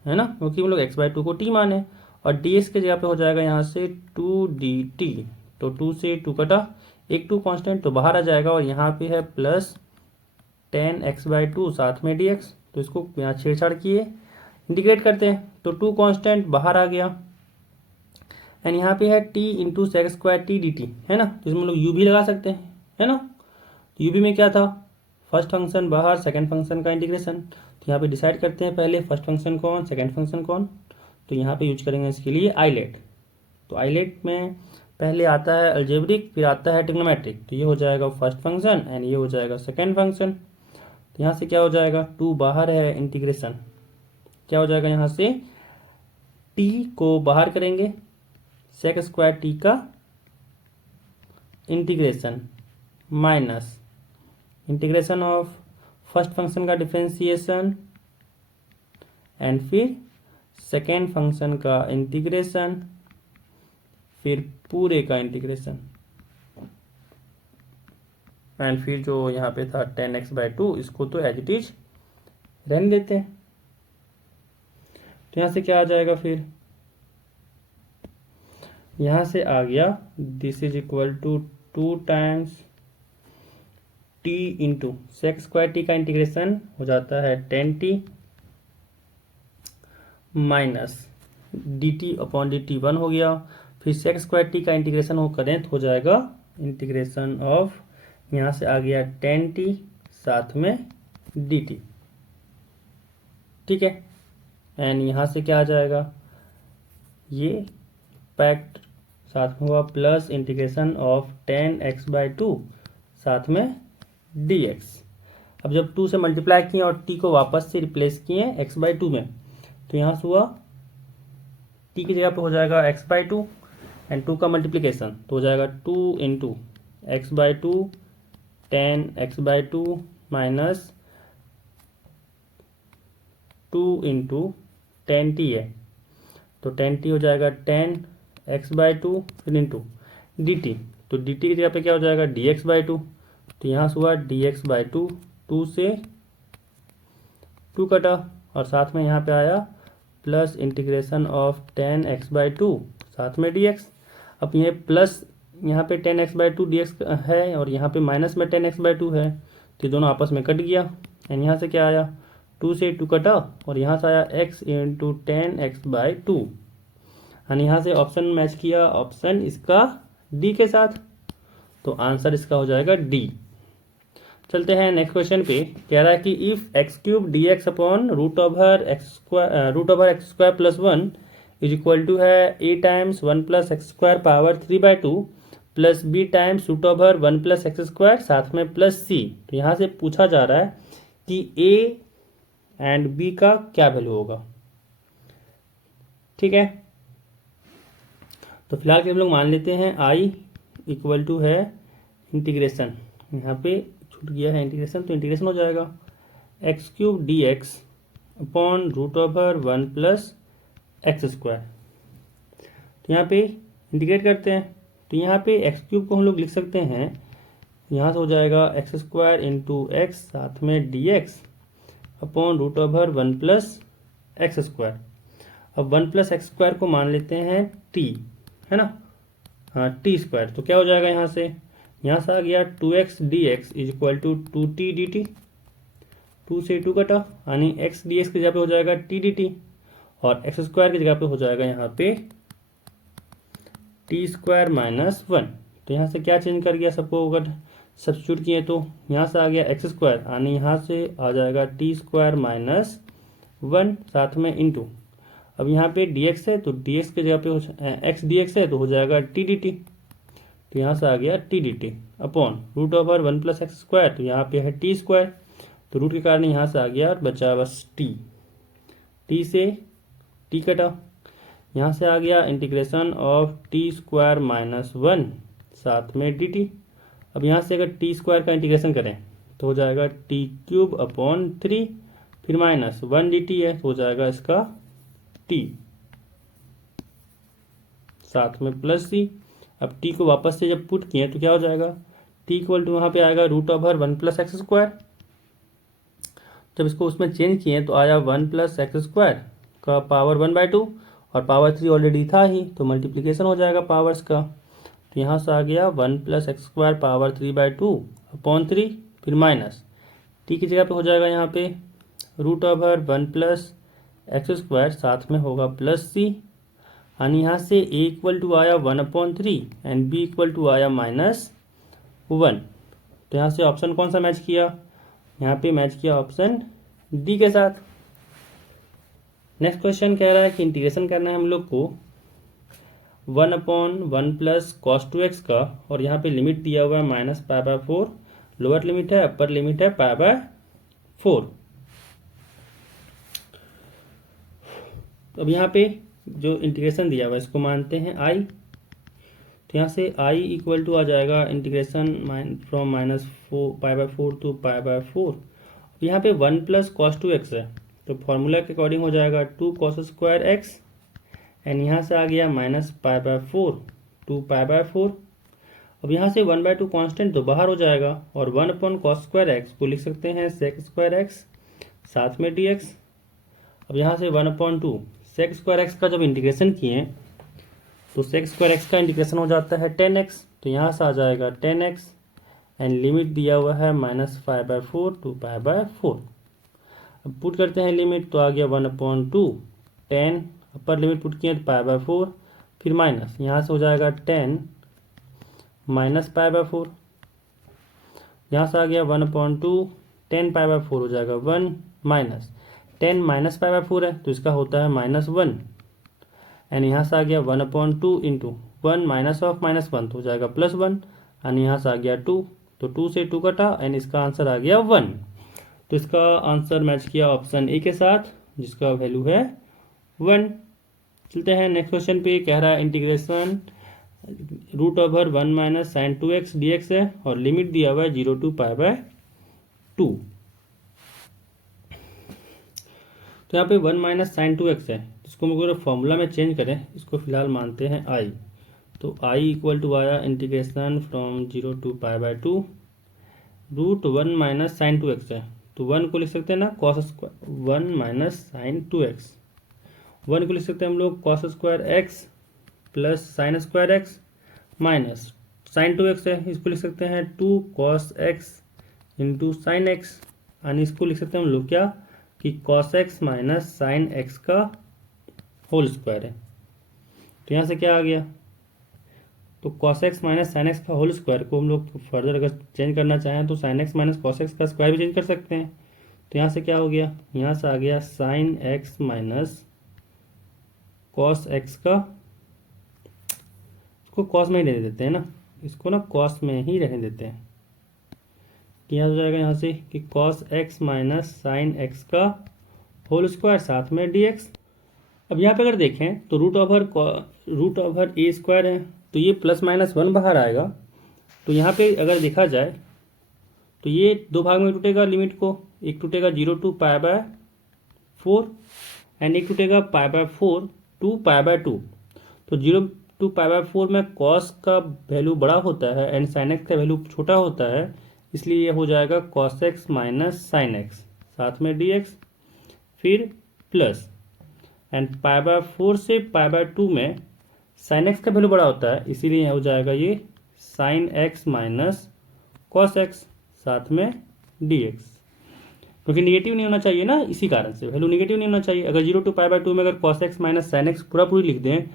है ना, क्योंकि हम लोग x बाई 2 को t माने, और dx की जगह पे हो जाएगा यहाँ से 2 dt, तो 2 से 2 कटा, एक टू कांस्टेंट तो बाहर आ जाएगा, और यहाँ पे है प्लस 10x/2 साथ में dx, तो इसको यहाँ छेड़छाड़ किए इंटीग्रेट करते हैं तो टू कांस्टेंट बाहर आ गया, एंड यहाँ पे है t into sec square t d t, है ना। तो इसमें हम लोग u भी लगा सकते हैं, है ना। तो u भी में क्या था, फर्स्ट फंक्शन बाहर, सेकंड फंक्शन का इंटीग्रेशन। तो यहाँ पे डिसाइड करते हैं पहले फर्स्ट फंक्शन कौन, सेकंड फंक्शन कौन। तो यहाँ पे यूज करेंगे इसके लिए आइलेट। तो आइलेट में पहले आता है अलजेब्रिक, फिर आता है ट्रिग्नोमेट्रिक। तो ये हो जाएगा फर्स्ट फंक्शन एंड ये हो जाएगा सेकेंड फंक्शन। तो यहाँ से क्या हो जाएगा, टू बाहर है, इंटीग्रेशन क्या हो जाएगा, यहाँ से t को बाहर करेंगे, सेक स्क्वायर टी का integration minus integration of first function का डिफरेंशिएशन एंड फिर सेकेंड फंक्शन का इंटीग्रेशन, फिर पूरे का इंटीग्रेशन, एंड फिर जो यहाँ पे था 10x/2 इसको तो एज इट इज रहने देते हैं। तो यहाँ से क्या आ जाएगा, फिर यहाँ से आ गया this is equal to 2 times t into sec square t का इंटीग्रेशन हो जाता है 10t माइनस dt/dt 1 हो गया, फिर सेक स्क्वायर टी का इंटीग्रेशन हो करें तो हो जाएगा इंटीग्रेशन ऑफ, यहाँ से आ गया 10t साथ में dt, ठीक है। एंड यहाँ से क्या आ जाएगा, ये पैक्ट साथ में हुआ प्लस इंटीग्रेशन ऑफ 10x/2 साथ में dx। अब जब 2 से मल्टीप्लाई किए और t को वापस से रिप्लेस किए x/2 में, तो यहाँ से हुआ t की जगह पे हो जाएगा x/2 एंड 2 का मल्टीप्लिकेशन तो हो जाएगा 2 into x/2 10x/2 minus 2 into 10t है, तो 10t हो जाएगा 10x/2 फिर इंटू dt, तो dt की जगह पे क्या हो जाएगा dx/2। तो यहाँ से हुआ dx/2, 2 से 2 कटा और साथ में यहाँ पे आया प्लस इंटीग्रेशन ऑफ 10x/2 साथ में dx। अब ये प्लस यहाँ पे 10x/2 dx है और यहाँ पे माइनस में 10x/2 है, तो ये दोनों आपस में कट गया, एंड यहाँ से क्या आया 2 से 2 कटा और यहाँ से आया x इंटू 10x/2, एंड यहाँ से ऑप्शन मैच किया ऑप्शन इसका डी के साथ, तो आंसर इसका हो जाएगा डी। चलते हैं नेक्स्ट क्वेश्चन पे। कह रहा है कि if x³ dx upon root over x square plus 1 is equal to है a times 1 plus x square power 3/2 plus b times root over 1 plus x square साथ में प्लस c। तो यहाँ से पूछा जा रहा है कि a एंड b का क्या वैल्यू होगा, ठीक है। तो फिलहाल के हम लोग मान लेते हैं i इक्वल टू है इंटीग्रेशन, यहाँ पे छूट गया है इंटीग्रेशन, तो इंटीग्रेशन हो जाएगा x³ dx upon root over 1 plus x square. तो यहाँ पे इंटीग्रेट करते हैं, तो यहाँ पे x³ को हम लोग लिख सकते हैं, यहाँ से हो जाएगा एक्स स्क्वायर इंटू एक्स साथ में dx upon root over 1 plus x square. अब 1 प्लस एक्स स्क्वायर को मान लेते हैं t, है ना, हाँ टी स्क्वायर। तो क्या हो जाएगा यहाँ से आ गया 2x dx is equal to 2t dt, 2 से 2 कटा यानी x dx की जगह पे हो जाएगा t dt और एक्स स्क्वायर की जगह पे हो जाएगा यहाँ पे टी स्क्वायर माइनस 1। तो यहाँ से क्या चेंज कर गया, सबको अगर सब्स्टिट्यूट किए तो यहाँ से आ गया एक्स स्क्वायर यानी यहाँ से आ जाएगा टी स्क्वायर माइनस 1 साथ में इंटू, अब यहाँ पे dx है तो dx की जगह पे x dx है तो हो जाएगा t dt, तो यहाँ से आ गया t dt upon root over 1 plus x square, तो यहाँ पे है टी स्क्वायर, तो रूट के कारण यहाँ से आ गया और बचा बस t से t कटा, यहाँ से आ गया integration of T square minus 1 साथ में dt। अब यहाँ से अगर टी स्क्वायर का इंटीग्रेशन करें तो हो जाएगा t³ अपॉन 3 फिर माइनस 1 dt है तो हो जाएगा इसका t साथ में प्लस c। अब t को वापस से जब पुट किए तो क्या हो जाएगा, t इक्वल टू वहाँ पे आएगा root over 1 plus x square, जब इसको उसमें चेंज किए तो आया 1 प्लस एक्स स्क्वायर का पावर 1/2 और पावर 3 ऑलरेडी था ही तो मल्टीप्लिकेशन हो जाएगा पावर्स का, तो तो यहाँ से आ गया 1 + x² पावर 3/2 अपॉन 3, फिर माइनस t की जगह पे हो जाएगा यहाँ पे √1 + x², साथ में होगा प्लस c, यानी यहाँ से a = आया 1/3 एंड b = आया -1। तो यहाँ से ऑप्शन कौन सा मैच किया, यहाँ पे मैच किया ऑप्शन डी के साथ। नेक्स्ट क्वेश्चन कह रहा है कि इंटीग्रेशन करना है हम लोग को 1/1 + cos 2x का, और यहाँ पे लिमिट दिया हुआ है -π/4, लोअर लिमिट है, अपर लिमिट है π/4। अब यहाँ पे जो इंटीग्रेशन दिया हुआ है इसको मानते हैं i। तो यहाँ से i = आ जाएगा इंटीग्रेशन फ्रॉम -π/4 to π/4। यहाँ पे 1 + cos 2x है, तो फॉर्मूला के अकॉर्डिंग हो जाएगा 2 cos² x, एंड यहाँ से आ गया -π/4 2 π/4। अब यहाँ से 1/2 कांस्टेंट तो बाहर हो जाएगा, और 1/cos² x को लिख सकते हैं sec² x, साथ में dx। अब यहाँ से 1/2 sec² x का जब इंटीग्रेशन किए तो sec² x का इंटीग्रेशन हो जाता है 10x, तो यहाँ से आ जाएगा 10x, एंड लिमिट दिया हुआ है -π/4 to π/4। अब पुट करते हैं लिमिट, तो आ गया 1/2 10, अपर लिमिट पुट किए तो π/4, फिर माइनस, यहाँ से हो जाएगा 10 -π/4, यहाँ से आ गया 1/2 10 π/4 हो जाएगा 1, माइनस 10 -π/4 है तो इसका होता है -1, एंड यहाँ से आ गया 1/2 इंटू 1 -1 तो हो जाएगा +1, एंड यहाँ से आ गया 2, तो 2 से 2 कटा, एंड इसका आंसर आ गया 1। तो इसका आंसर मैच किया ऑप्शन ए के साथ, जिसका वैल्यू है 1। चलते हैं नेक्स्ट क्वेश्चन पे। कह रहा है इंटीग्रेशन √1 - sin 2x dx है, और लिमिट दिया हुआ है 0 to π/2। तो यहाँ पे 1 - sin 2x है, इसको हम अगर फॉर्मूला में चेंज करें, इसको फिलहाल मानते हैं i। तो i = आया integration from 0 to π/2 √1 - sin 2x है, तो 1 को लिख सकते हैं ना 1 - sin 2x, 1 को लिख सकते हैं हम लोग cos² x + sin² x minus sin 2x है, इसको लिख सकते हैं 2 cos x into sin x, यानी इसको लिख सकते हैं हम लोग क्या कि cos x - sin x का होल स्क्वायर है। तो यहाँ से क्या आ गया, तो cos x - sin x का होल स्क्वायर को हम लोग फर्दर अगर चेंज करना चाहें तो sin x - cos x का स्क्वायर भी चेंज कर सकते हैं। तो यहाँ से क्या हो गया, यहाँ से आ गया sin x - cos x का, इसको cos में ही रहने देते हैं ना, इसको ना cos में ही रहने देते हैं, कि यहाँ हो जाएगा यहाँ से कि cos x - sin x का होल स्क्वायर, साथ में dx। अब यहाँ पे अगर देखें तो √a² है, तो ये +-1 बाहर आएगा। तो यहाँ पे अगर देखा जाए तो ये दो भाग में टूटेगा लिमिट को, एक टूटेगा 0 to π/4 एंड एक टूटेगा π/4 to π/2। तो 0 to π/4 में cos का वैल्यू बड़ा होता है एंड sin x का वैल्यू छोटा होता है, इसलिए ये हो जाएगा cos x - sin x, साथ में dx, फिर प्लस, एंड π/4 से π/2 में sin x का वैल्यू बड़ा होता है, इसीलिए हो जाएगा ये sin x - cos x, साथ में dx, क्योंकि निगेटिव नहीं होना चाहिए ना, इसी कारण से वैल्यू निगेटिव नहीं होना चाहिए। अगर 0 to π/2 में अगर cos x - sin x पूरी लिख दें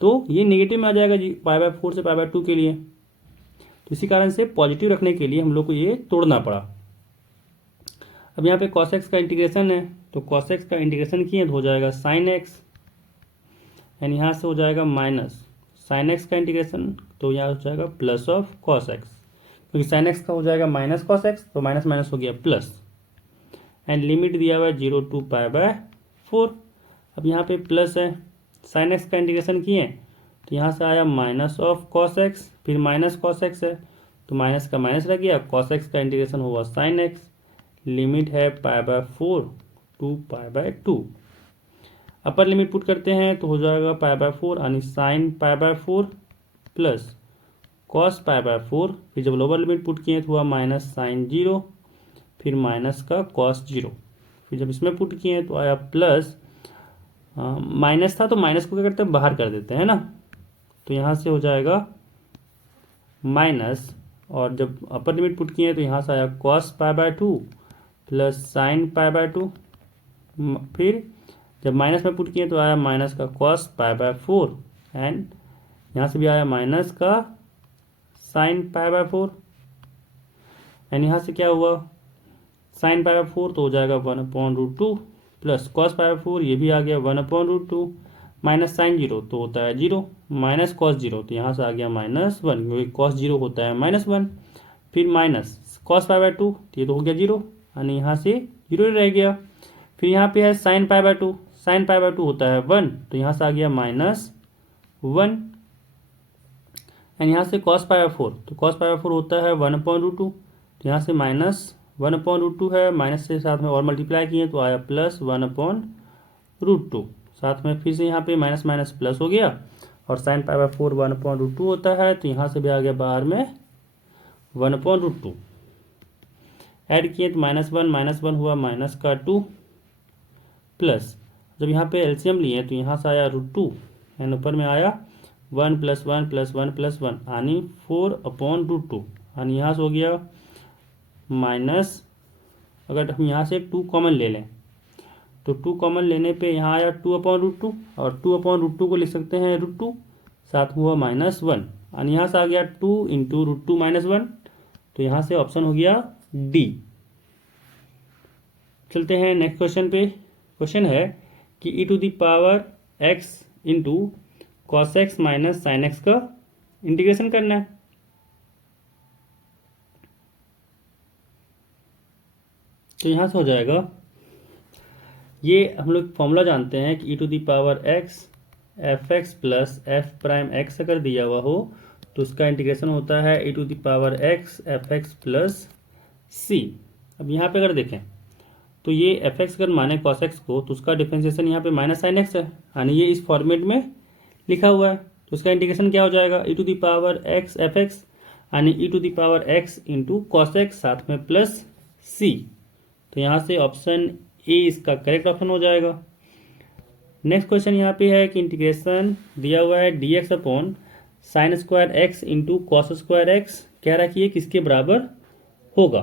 तो ये निगेटिव में आ जाएगा जी π/4 से π/2 के लिए। तो इसी कारण से पॉजिटिव रखने के लिए हम लोग को ये तोड़ना पड़ा। अब यहाँ पे cos x का इंटीग्रेशन है, तो cos x का इंटीग्रेशन किए तो हो जाएगा sin x, एंड यहाँ से हो जाएगा माइनस sin x का इंटीग्रेशन, तो यहाँ हो जाएगा प्लस ऑफ cos x, क्योंकि sin x का हो जाएगा माइनस cos x, तो माइनस माइनस हो गया प्लस, एंड लिमिट दिया हुआ है 0 to π/4। अब यहाँ पे प्लस है, sin x का इंटीग्रेशन किए तो यहाँ से आया माइनस ऑफ cos x, फिर माइनस cos x है तो माइनस का माइनस रह गया, cos x का इंटीग्रेशन हुआ sin x, लिमिट है π/4 to π/2। अपर लिमिट पुट करते हैं तो हो जाएगा π/4 यानी sin π/4 प्लस cos π/4, फिर जब लोअर लिमिट पुट किए तो हुआ माइनस sin 0, फिर माइनस का cos 0, फिर जब इसमें पुट किए तो आया प्लस, माइनस था तो माइनस को क्या करते हैं बाहर कर देते हैं ना, तो यहाँ से हो जाएगा माइनस, और जब अपर लिमिट पुट किए तो यहाँ से आया cos pi by 2 plus sine pi by 2, फिर जब माइनस में पुट किए तो आया माइनस का कॉस पाई बाय 4, एंड यहाँ से भी आया माइनस का साइन पाई बाय 4, एंड यहाँ से क्या हुआ साइन पाई बाय 4 तो हो जाएगा 1/√2 प्लस कॉस पाई बाय 4, ये भी आ गया 1/√2, माइनस साइन 0 तो होता है 0, माइनस कॉस 0 तो यहाँ से आ गया -1, क्योंकि कॉस 0 होता है -1, फिर माइनस कॉस पाई बाय 2 तो ये तो हो गया 0, यानी यहाँ से 0 रह गया। फिर यहाँ पे है sine pi by 2, sine pi by 2 होता है 1, तो यहाँ से आ गया -1, एंड यहाँ से कॉस पाई बाय 4, तो कॉस पाई बाय 4 होता है 1/√2, तो यहाँ से -1/√2 है, माइनस से साथ में और मल्टीप्लाई किए तो आया +1/√2, साथ में फिर से यहाँ पे माइनस माइनस प्लस हो गया, और साइन पाई बाय 4 1/√2 होता है, तो यहाँ से भी आ गया बाहर में 1/√2, ऐड किए तो -1 हुआ माइनस का 2, प्लस जब यहाँ पे एलसीएम लिए तो यहाँ से आया √2, एंड ऊपर में आया 1 + 1 + 1 + 1 यानी 4/√2, यानी यहाँ से हो गया माइनस, अगर हम यहाँ से 2 कॉमन ले लें तो 2 कॉमन लेने पे यहाँ आया 2/√2, और 2/√2 को लिख सकते हैं √2, साथ हुआ -1, और यहाँ से आ गया 2 × √2 - 1, तो यहाँ से ऑप्शन हो गया डी। चलते हैं नेक्स्ट क्वेश्चन पे। क्वेश्चन है कि e⁻x × cos x - sin x का इंटीग्रेशन करना है। तो यहाँ से हो जाएगा, ये हम लोग फॉर्मूला जानते हैं कि e⁻x fx + f' अगर दिया हुआ हो तो उसका इंटीग्रेशन होता है e⁻x fx + c। अब यहाँ पे अगर देखें तो ये fx अगर माने cos x को तो उसका डिफरेंशिएशन यहाँ पे -sin x है, यानी ये इस फॉर्मेट में लिखा हुआ है, तो उसका इंटीग्रेशन क्या हो जाएगा e⁻x fx, यानी e⁻x × cos x साथ में प्लस c, तो यहाँ से ऑप्शन ए इसका करेक्ट ऑप्शन हो जाएगा। नेक्स्ट क्वेश्चन यहाँ पे है कि इंटीग्रेशन दिया हुआ है dx/sin² x × cos² x, कह रहा है कि ये किसके बराबर होगा।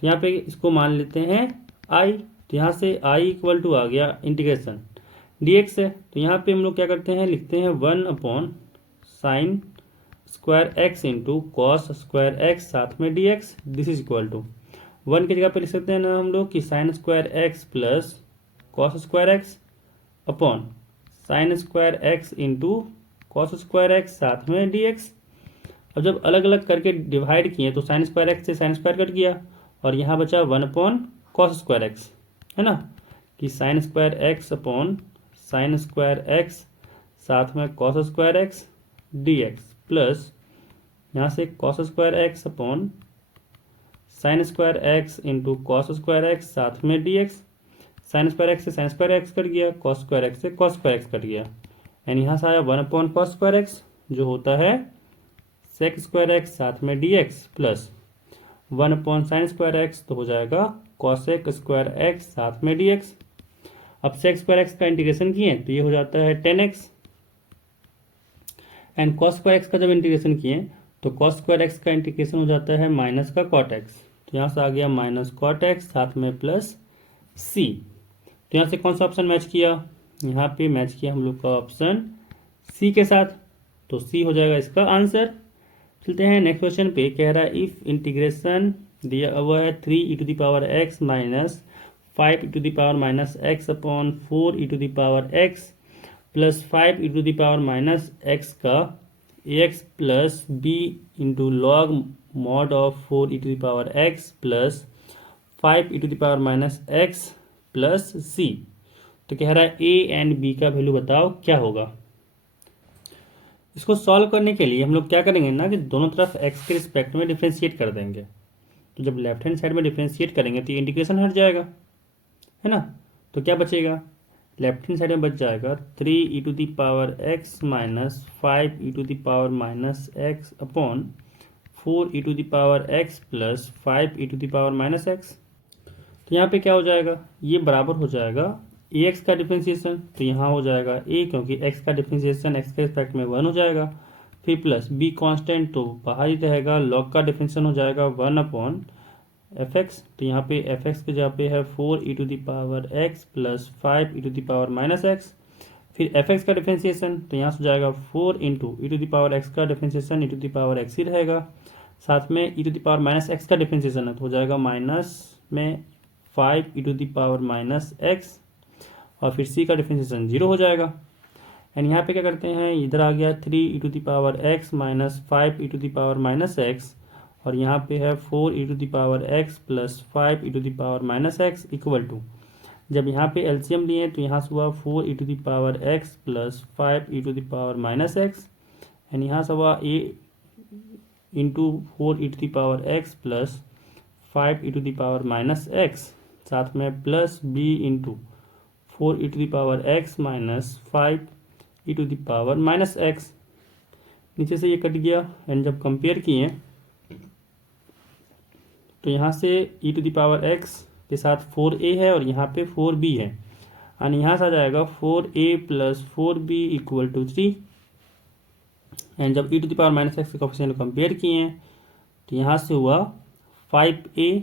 तो यहाँ पे इसको मान लेते हैं i, तो यहाँ से i = आ गया इंटीग्रेशन dx है, तो यहाँ पे हम लोग क्या करते हैं, लिखते हैं 1/sin² x × cos² x साथ में dx, this is equal to 1 की जगह पे लिख सकते हैं ना हम लोग कि sin² x + cos² x upon sin² x × cos² x साथ में dx। अब जब अलग अलग करके डिवाइड किए तो sin² x से sin² कट गया, और यहाँ बचा 1/cos² x, है ना, कि sin² x upon sin² x साथ में cos² x dx, प्लस यहाँ से cos² x upon sin² x × cos² x साथ में dx, sin² x से sin² x कट गया, cos² x से cos² x कट गया, एंड यहाँ से आया 1/cos² x जो होता है sec² x साथ में dx, प्लस 1/sin² x तो हो जाएगा cosec² x साथ में dx। अब sec² x का इंटीग्रेशन किए तो ये हो जाता है 10x, एंड cos² x का जब इंटीग्रेशन किए तो cos² x का इंटीग्रेशन हो जाता है माइनस का cot x, तो यहाँ से आ गया -cot x साथ में प्लस c। तो यहाँ से कौन सा ऑप्शन मैच किया, यहाँ पे मैच किया हम लोग का ऑप्शन सी के साथ, तो सी हो जाएगा इसका आंसर। चलते हैं नेक्स्ट क्वेश्चन पे। कह रहा है इफ इंटीग्रेशन दिया हुआ है 3e⁻x - 5e⁻x upon 4e⁻x plus 5e⁻x का ax plus b into log mod of 4e⁻x plus 5e⁻x plus c। तो कह रहा है a एंड b का वैल्यू बताओ क्या होगा। इसको सॉल्व करने के लिए हम लोग क्या करेंगे ना कि दोनों तरफ x के रिस्पेक्ट में डिफ्रेंशिएट कर देंगे। तो जब लेफ्ट हैंड साइड में डिफ्रेंशिएट करेंगे तो ये इंटीग्रेशन हट जाएगा, है ना। तो क्या बचेगा, लेफ्ट हैंड साइड में बच जाएगा 3e⁻x minus 5e⁻x upon 4e⁻x plus 5e⁻x। तो यहाँ पे क्या हो जाएगा, ये बराबर हो जाएगा ax का डिफ्रेंशिएशन, तो यहाँ हो जाएगा a, क्योंकि x का डिफ्रेंशिएशन x के रिस्पेक्ट में 1 हो जाएगा, फिर प्लस बी कांस्टेंट तो बाहर ही रहेगा, लॉग का डिफरेंशियल हो जाएगा 1/fx। तो यहाँ पे fx के जगह पे है 4e⁻x प्लस 5e⁻x। फिर fx का डिफरेंशिएशन तो यहाँ से हो जाएगा 4 इंटू e⁻x का डिफरेंशिएशन e⁻x ही रहेगा, साथ में e⁻x का डिफरेंशिएशन है तो हो जाएगा माइनस में 5e⁻x और फिर c का डिफरेंशिएशन 0 हो जाएगा। एंड यहाँ पे क्या करते हैं, इधर आ गया 3e⁻x माइनस 5e⁻x और यहाँ पे है 4e⁻x plus 5e⁻x equal to, जब यहाँ पे एलसीएम लिए तो यहाँ से हुआ 4e⁻x प्लस 5e⁻x एंड यहाँ से हुआ a into 4e⁻x plus 5e⁻x, साथ में plus b into 4e⁻x minus 5e⁻x। नीचे से ये कट गया एंड जब कंपेयर किए तो यहाँ से e⁻x के साथ 4a है और यहाँ पे 4b है और यहाँ से आ जाएगा 4a plus 4b equal to 3। And जब e⁻x के कोफिशिएंट कंपेयर किए तो यहाँ से हुआ 5a,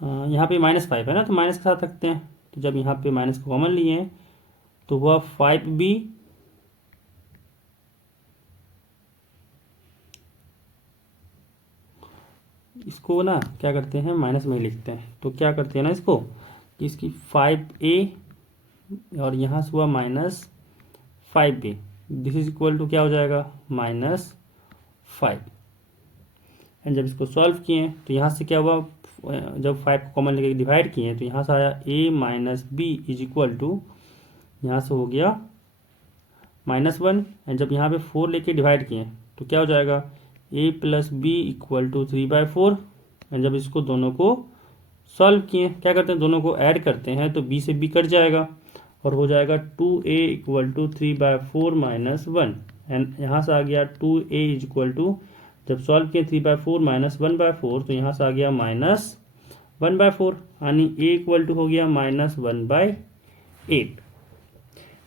यहाँ पे -5 है ना तो माइनस के साथ रखते हैं, तो जब यहाँ पे माइनस को कॉमन लिए तो हुआ 5b इसको ना क्या करते हैं माइनस में ही लिखते हैं, तो क्या करते हैं ना इसको कि इसकी 5a और यहाँ से हुआ -5b, this is equal to क्या हो जाएगा -5। एंड जब इसको सॉल्व किए तो यहाँ से क्या हुआ, जब 5 को कॉमन लेके डिवाइड किए तो यहाँ से आया a minus b is equal to, यहाँ से हो गया -1। एंड जब यहाँ पे 4 लेके डिवाइड किए तो क्या हो जाएगा a plus b equal to 3/4। And जब इसको दोनों को सॉल्व किए क्या करते हैं, दोनों को ऐड करते हैं तो b से b कट जाएगा और हो जाएगा 2a equal to 3/4 minus 1। And यहाँ से आ गया 2a इज इक्वल टू, जब सॉल्व किए 3/4 माइनस 1/4 तो यहाँ से आ गया -1/4 यानी a इक्वल टू हो गया -1/8।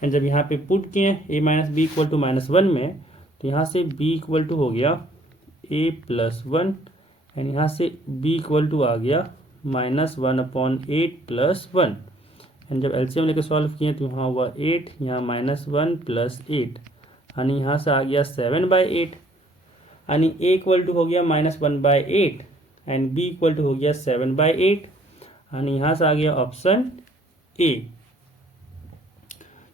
एंड जब यहाँ पे पुट किए a minus b equal to -1 में तो यहाँ से b इक्वल टू हो गया a प्लस 1 एंड यहाँ से b इक्वल टू आ गया -1/8 प्लस 1। एंड जब एलसीएम लेके सॉल्व किए तो यहाँ हुआ 8, यहाँ -1 प्लस 8 यानी यहाँ से आ गया 7/8 यानी a इक्वल टू हो गया -1/8 एंड b इक्वल टू हो गया 7/8 यानी यहाँ से आ गया ऑप्शन a।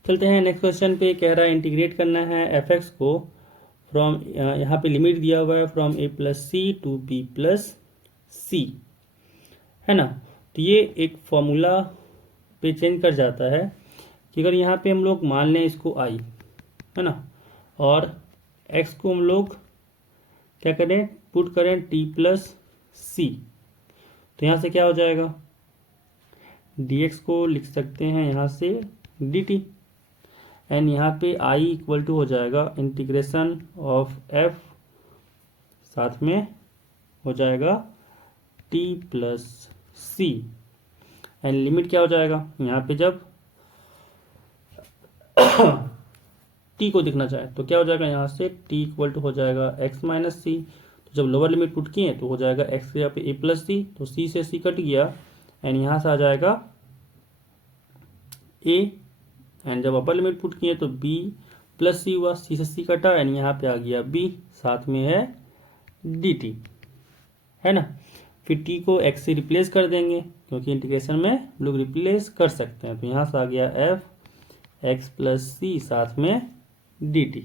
चलते हैं नेक्स्ट क्वेश्चन पे, कह रहा है इंटीग्रेट करना है fx को फ्रॉम, यहाँ पे लिमिट दिया हुआ है from a plus c to b plus c, है ना। तो ये एक फॉर्मूला पे चेंज कर जाता है कि अगर यहाँ पे हम लोग मान लें इसको i, है ना, और x को हम लोग क्या करें पुट करें t प्लस सी, तो यहाँ से क्या हो जाएगा dx को लिख सकते हैं यहाँ से dt एंड यहाँ पे i इक्वल टू हो जाएगा इंटीग्रेशन ऑफ f, साथ में हो जाएगा t plus c and limit क्या हो जाएगा, यहाँ पे जब t को देखना चाहे तो क्या हो जाएगा, यहाँ से t इक्वल टू हो जाएगा x माइनस सी। तो जब लोअर लिमिट पुट किए तो हो जाएगा x के यहाँ पे a प्लस सी, तो c से c कट गया एंड यहाँ से आ जाएगा a। एंड जब अपर लिमिट पुट किए तो b प्लस सी हुआ, c से c कटा एंड यहाँ पे आ गया b, साथ में है dt, है ना। फिर t को x से रिप्लेस कर देंगे क्योंकि इंटीग्रेशन में लोग रिप्लेस कर सकते हैं, तो यहाँ से आ गया f x प्लस सी साथ में dt,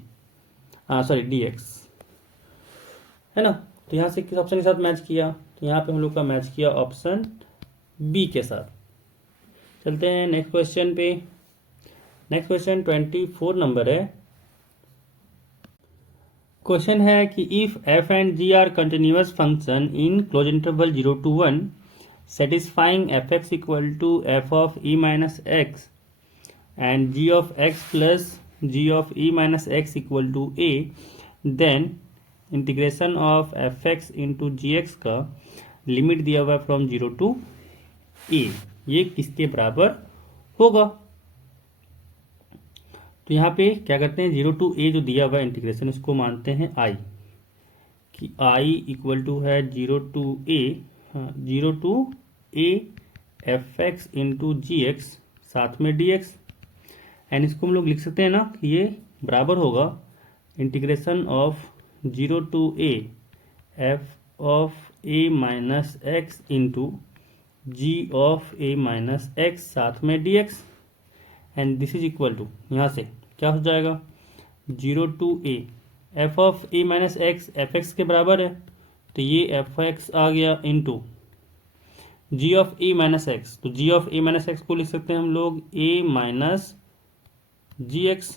dx, है ना। तो यहाँ से किस ऑप्शन के साथ मैच किया, तो यहाँ पे हम लोग का मैच किया ऑप्शन बी के साथ। चलते हैं नेक्स्ट क्वेश्चन पे। नेक्स्ट क्वेश्चन 24 नंबर है। क्वेश्चन है कि if f and g are continuous function in close interval 0 to 1 satisfying fx equal to f of e minus x and g of x plus g of e minus x equal to a, then integration of fx into gx का limit दिया हुआ from 0 to a, ये किसके बराबर होगा। तो यहाँ पे क्या करते हैं, 0 to a जो दिया हुआ है इंटीग्रेशन, उसको मानते हैं i, कि i इक्वल टू है 0 to a, 0 to a fx into g x साथ में dx। एंड इसको हम लोग लिख सकते हैं ना कि ये बराबर होगा integration of 0 to a f of a minus x into g of a minus x साथ में dx। And this is equal to, यहाँ से क्या हो जाएगा, 0 to a f of a minus x f x के बराबर है, तो ये एफ एक्स आ गया into g of a minus x. तो g of a minus x को लिख सकते हैं हम लोग a माइनस जी एक्स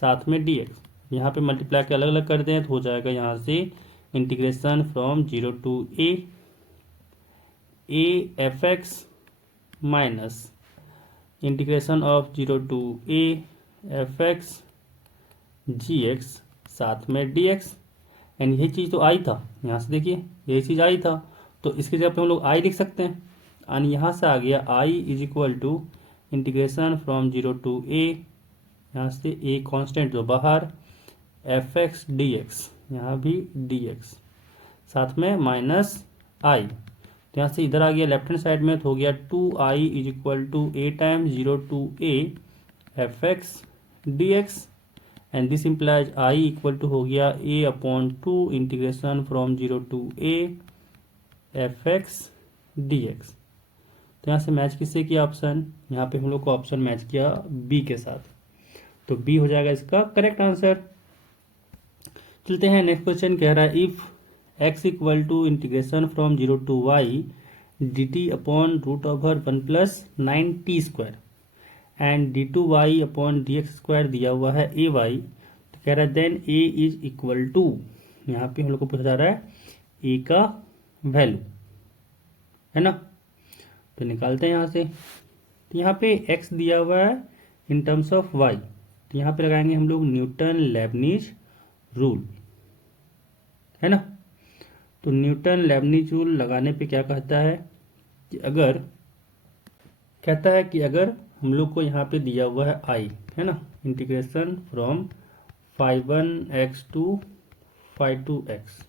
साथ में dx। यहाँ पे मल्टीप्लाई के अलग अलग कर दें तो हो जाएगा यहाँ से integration from 0 to a f x minus integration of 0 to a f x g x साथ में dx। एंड यही चीज़ तो आई था, यहाँ से देखिए यही चीज़ आई था, तो इसकी जगह पे हम लोग आई लिख सकते हैं। एंड यहाँ से आ गया I is equal to integration from 0 to a, यहाँ से a कांस्टेंट जो बाहर, एफ एक्स डी एक्स, यहाँ भी dx साथ में माइनस आई, तो यहाँ से इधर आ गया लेफ्ट हैंड साइड में, तो हो गया 2i is equal to a times 0 to a f x d x. And this implies i equal to हो गया a upon 2 integration from 0 to a f x d x. तो यहाँ से match किससे किया ऑप्शन, यहाँ पे हम लोग को ऑप्शन मैच किया बी के साथ, तो बी हो जाएगा इसका करेक्ट आंसर। चलते हैं नेक्स्ट क्वेश्चन, कह रहा है if x equal to integration from 0 to y dt upon root over 1 plus 9t square and d2y upon dx square दिया हुआ है ए वाई, तो कह रहा है then a is equal to, यहाँ पे हम लोग को पूछा जा रहा है a का वैल्यू, है ना। तो निकालते हैं यहाँ से, तो यहाँ पे x दिया हुआ है इन टर्म्स ऑफ y, तो यहाँ पे लगाएंगे हम लोग न्यूटन लेबनीज रूल, है ना। तो न्यूटन लेबनीज रूल लगाने पे क्या कहता है कि अगर, कहता है कि अगर हम लोग को यहाँ पे दिया हुआ है i, है ना, integration from 5(1)x to 5(2)x,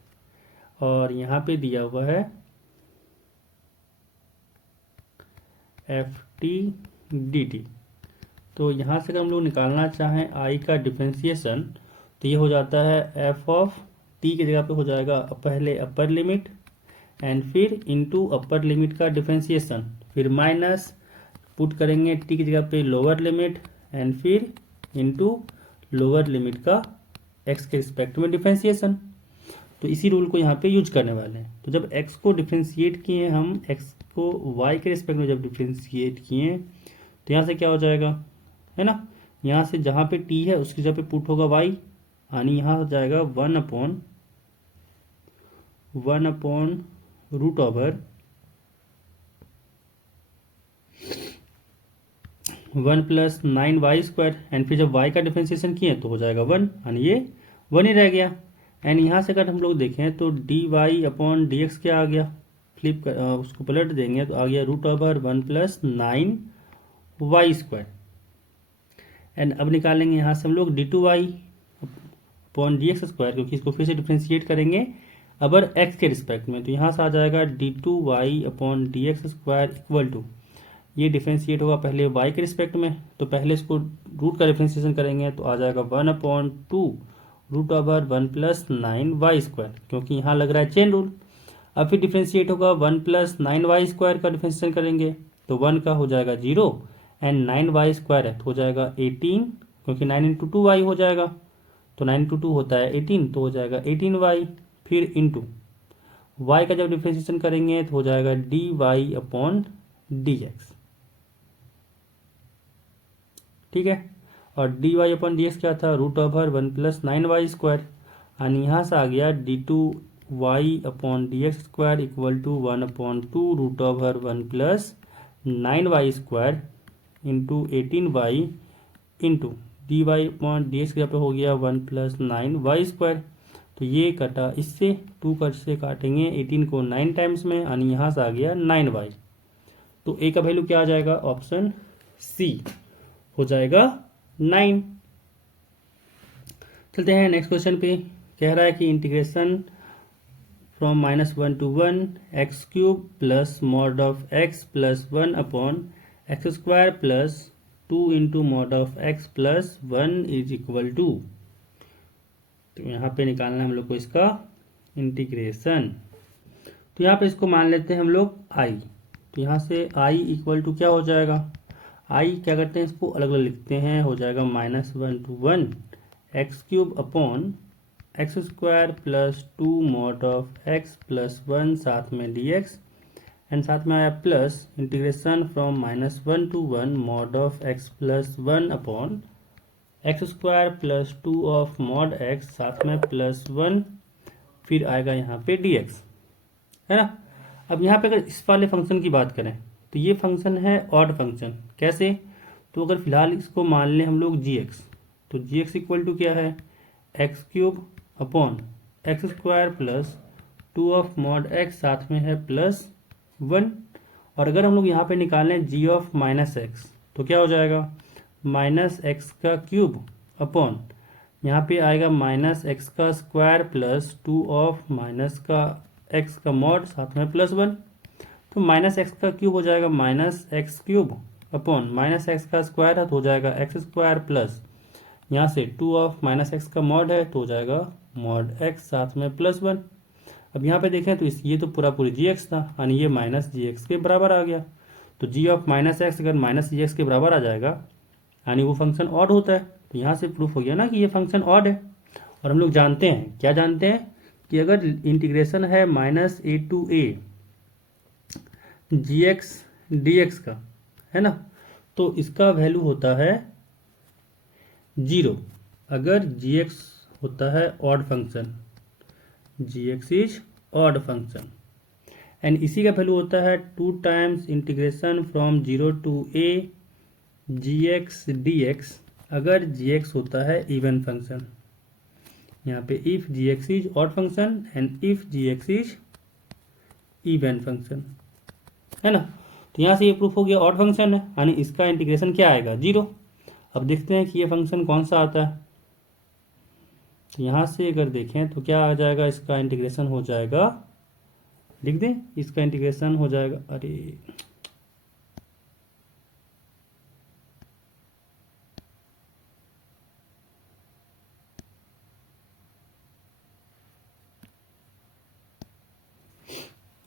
और यहाँ पे दिया हुआ है ft dt, तो यहाँ से अगर हम लोग निकालना चाहें i का डिफरेंशिएशन, तो ये हो जाता है f ऑफ t की जगह पे हो जाएगा पहले अपर लिमिट एंड फिर इनटू अपर लिमिट का डिफरेंशिएशन, फिर माइनस पुट करेंगे t की जगह पे लोअर लिमिट एंड फिर इनटू लोअर लिमिट का x के रिस्पेक्ट में डिफरेंशिएशन। तो इसी रूल को यहाँ पे यूज करने वाले हैं। तो जब x को डिफरेंशिएट किए हम, x को y के रिस्पेक्ट में जब डिफरेंशिएट किए, तो यहाँ से क्या हो जाएगा, है ना, यहाँ से जहाँ पे t है उसकी जगह पे पुट होगा y, यानी यहाँ हो जाएगा 1 upon root over 1 plus 9y square, and फिर जब y का डिफरेंशिएशन किए तो हो जाएगा 1, यानी ये 1 ही रह गया। एंड यहाँ से अगर हम लोग देखें तो dy अपॉन dx क्या आ गया, फ्लिप कर उसको पलट देंगे तो आ गया root over 1 plus 9y square. And अब निकालेंगे यहाँ से हम लोग d2y अपॉन dx स्क्वायर, क्योंकि इसको फिर से डिफरेंशिएट करेंगे अबर x के रिस्पेक्ट में, तो यहाँ से आ जाएगा d2y upon dx square equal to, ये डिफरेंशिएट होगा पहले y के रिस्पेक्ट में, तो पहले इसको रूट का डिफरेंशिएशन करेंगे तो आ जाएगा 1/2 root over 1 plus 9y square, क्योंकि यहाँ लग रहा है चेन रूल। अब फिर डिफरेंशिएट होगा 1 प्लस 9y स्क्वायर का डिफरेंशिएशन करेंगे तो 1 का हो जाएगा 0 एंड 9y स्क्वायर है तो हो जाएगा 18, क्योंकि 9 इंटू 2y हो जाएगा, तो 9 इंटू 2 होता है 18, तो हो जाएगा 18y, फिर इंटू y का जब डिफरेंशिएशन करेंगे तो हो जाएगा dy अपॉन dx, ठीक है। और dy अपॉन dx क्या था, root over 1 plus 9y square, और यहाँ से आ गया d2y upon dx square equal to 1/2 root over 1 plus 9y square into 18y into dy upon dx के यहाँ पे हो गया 1 प्लस 9y स्क्वायर। तो ये कटा इससे, 2 कट से काटेंगे 18 को 9 टाइम्स में, यानी यहाँ से आ गया 9y। तो a का वैल्यू क्या आ जाएगा, ऑप्शन सी हो जाएगा 9। चलते हैं नेक्स्ट क्वेश्चन पे। कह रहा है कि integration from -1 to 1 x cube plus mod of x plus 1 upon x square plus 2 into mod of x plus 1 is equal to. तो यहाँ पे निकालना है हम लोग को इसका इंटीग्रेशन। तो यहाँ पे इसको मान लेते हैं हम लोग आई। तो यहाँ से आई इक्वल टू क्या हो जाएगा, आई क्या करते हैं इसको अलग अलग लिखते हैं, हो जाएगा -1 to 1 x cube upon x square plus 2 mod of x plus 1 साथ में डी एक्स एंड साथ में आया plus integration from -1 to 1 mod of x plus 1 upon x square plus 2 of mod x साथ में प्लस 1 फिर आएगा यहाँ पे डी एक्स, है ना। अब यहाँ पे अगर इस वाले फंक्शन की बात करें तो ये फंक्शन है ऑड फंक्शन। कैसे, तो अगर फिलहाल इसको मान लें हम लोग जी एक्स, तो जी एक्स इक्वल टू क्या है, x cube upon x square plus 2 of mod x साथ में है प्लस 1। और अगर हम लोग यहाँ पे निकालें जी ऑफ माइनस एक्स तो क्या हो जाएगा, माइनस एक्स का क्यूब अपॉन यहाँ पे आएगा माइनस एक्स का स्क्वायर प्लस 2 ऑफ माइनस का एक्स का मॉड साथ में प्लस 1। तो माइनस एक्स का क्यूब हो जाएगा minus x cube upon minus x का स्क्वायर है तो हो जाएगा एक्स स्क्वायर प्लस यहाँ से 2 ऑफ माइनस एक्स का मॉड है तो हो जाएगा मॉड एक्स साथ में प्लस 1। अब यहाँ पे देखें तो ये तो पूरी जी एक्स था यानी ये माइनस जी एक्स के बराबर आ गया। तो जी ऑफ माइनस एक्स अगर माइनस जी एक्स के बराबर आ जाएगा यानी वो फंक्शन ऑड होता है। तो यहाँ से प्रूफ हो गया ना कि ये फंक्शन ऑड है। और हम लोग जानते हैं, क्या जानते हैं, कि अगर इंटीग्रेशन है -a to a g x d x का, है ना, तो इसका वैल्यू होता है 0 अगर जी एक्स होता है odd function, g x is odd function. And इसी का वैल्यू होता है 2 times integration from 0 to a g x d x अगर जी एक्स होता है इवन फंक्शन। यहाँ पे if g x is odd function and if g x is even function, है ना। तो यहाँ से ये प्रूफ हो गया ऑड फंक्शन है यानी इसका इंटीग्रेशन क्या आएगा, 0। अब देखते हैं कि ये फंक्शन कौन सा आता है। तो यहाँ से अगर देखें तो क्या आ जाएगा, इसका इंटीग्रेशन हो जाएगा, लिख दें, इसका इंटीग्रेशन हो जाएगा, अरे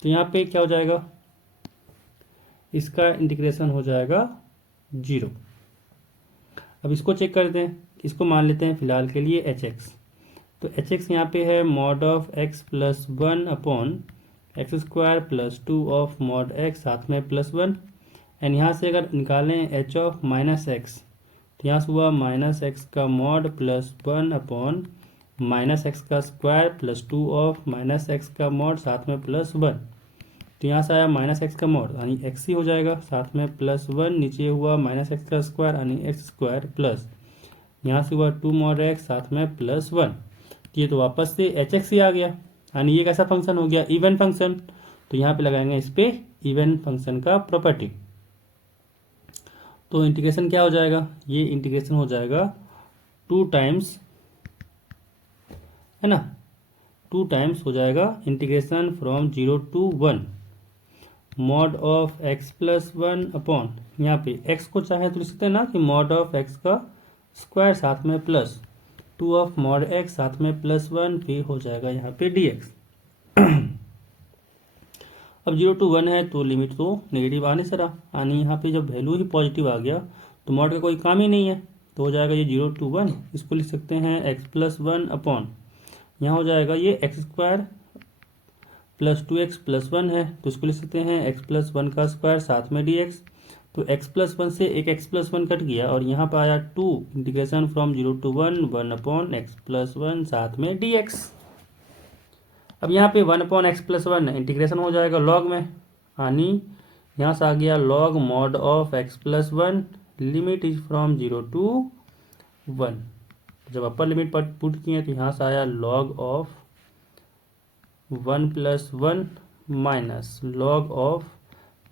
तो यहाँ पे क्या हो जाएगा, इसका इंटीग्रेशन हो जाएगा 0। अब इसको चेक करते हैं, इसको मान लेते हैं फिलहाल के लिए एच एक्स। तो एच एक्स यहाँ पे है mod of x plus 1 upon x square plus 2 of mod x साथ में प्लस 1। एंड यहाँ से अगर निकालें एच ऑफ माइनस एक्स तो यहाँ से हुआ माइनस एक्स का mod plus 1 upon minus x का square plus 2 of minus x का मॉड साथ में प्लस 1। तो यहाँ से आया माइनस एक्स का मॉड यानी एक्स ही हो जाएगा साथ में प्लस 1, नीचे हुआ माइनस एक्स का स्क्वायर यानी एक्स स्क्वायर प्लस यहाँ से हुआ 2 मॉड एक्स साथ में प्लस 1। ये तो वापस से एच एक्स ही आ गया यानी ये कैसा फंक्शन हो गया, इवन फंक्शन। तो यहाँ पे लगाएंगे इस पे इवन फंक्शन का प्रॉपर्टी। तो इंटीग्रेशन क्या हो जाएगा, ये इंटीग्रेशन हो जाएगा 2 टाइम्स, है ना, 2 टाइम्स हो जाएगा integration from 0 to 1 mod of x plus 1 upon यहाँ पे एक्स को चाहे तो लिख सकते हैं ना कि मॉड ऑफ एक्स का स्क्वायर साथ में प्लस 2 ऑफ मॉड एक्स साथ में प्लस 1 फिर हो जाएगा यहाँ पे डी एक्स। अब 0 to 1 है तो लिमिट तो नेगेटिव आने से रहा यानी यहाँ पे जब वैल्यू ही पॉजिटिव आ गया तो मॉड का कोई काम ही नहीं है। तो हो जाएगा ये 0 to 1, इसको लिख सकते हैं एक्स प्लस 1 अपॉन यहाँ हो जाएगा ये x square plus 2x plus 1 है तो इसको लिख सकते हैं एक्स प्लस 1 का स्क्वायर साथ में डी एक्स। तो x प्लस 1 से एक x प्लस 1 कट गया और यहाँ पर आया 2 integration from 0 to 1 upon x plus 1 साथ में डी एक्स। अब यहाँ पे 1 अपॉन एक्स प्लस 1 इंटीग्रेशन हो जाएगा लॉग में यानी यहाँ से आ गया log mod of x plus 1 limit is from 0 to 1। जब अपर लिमिट पर पुट किए तो यहाँ से आया log of 1 plus 1 minus log of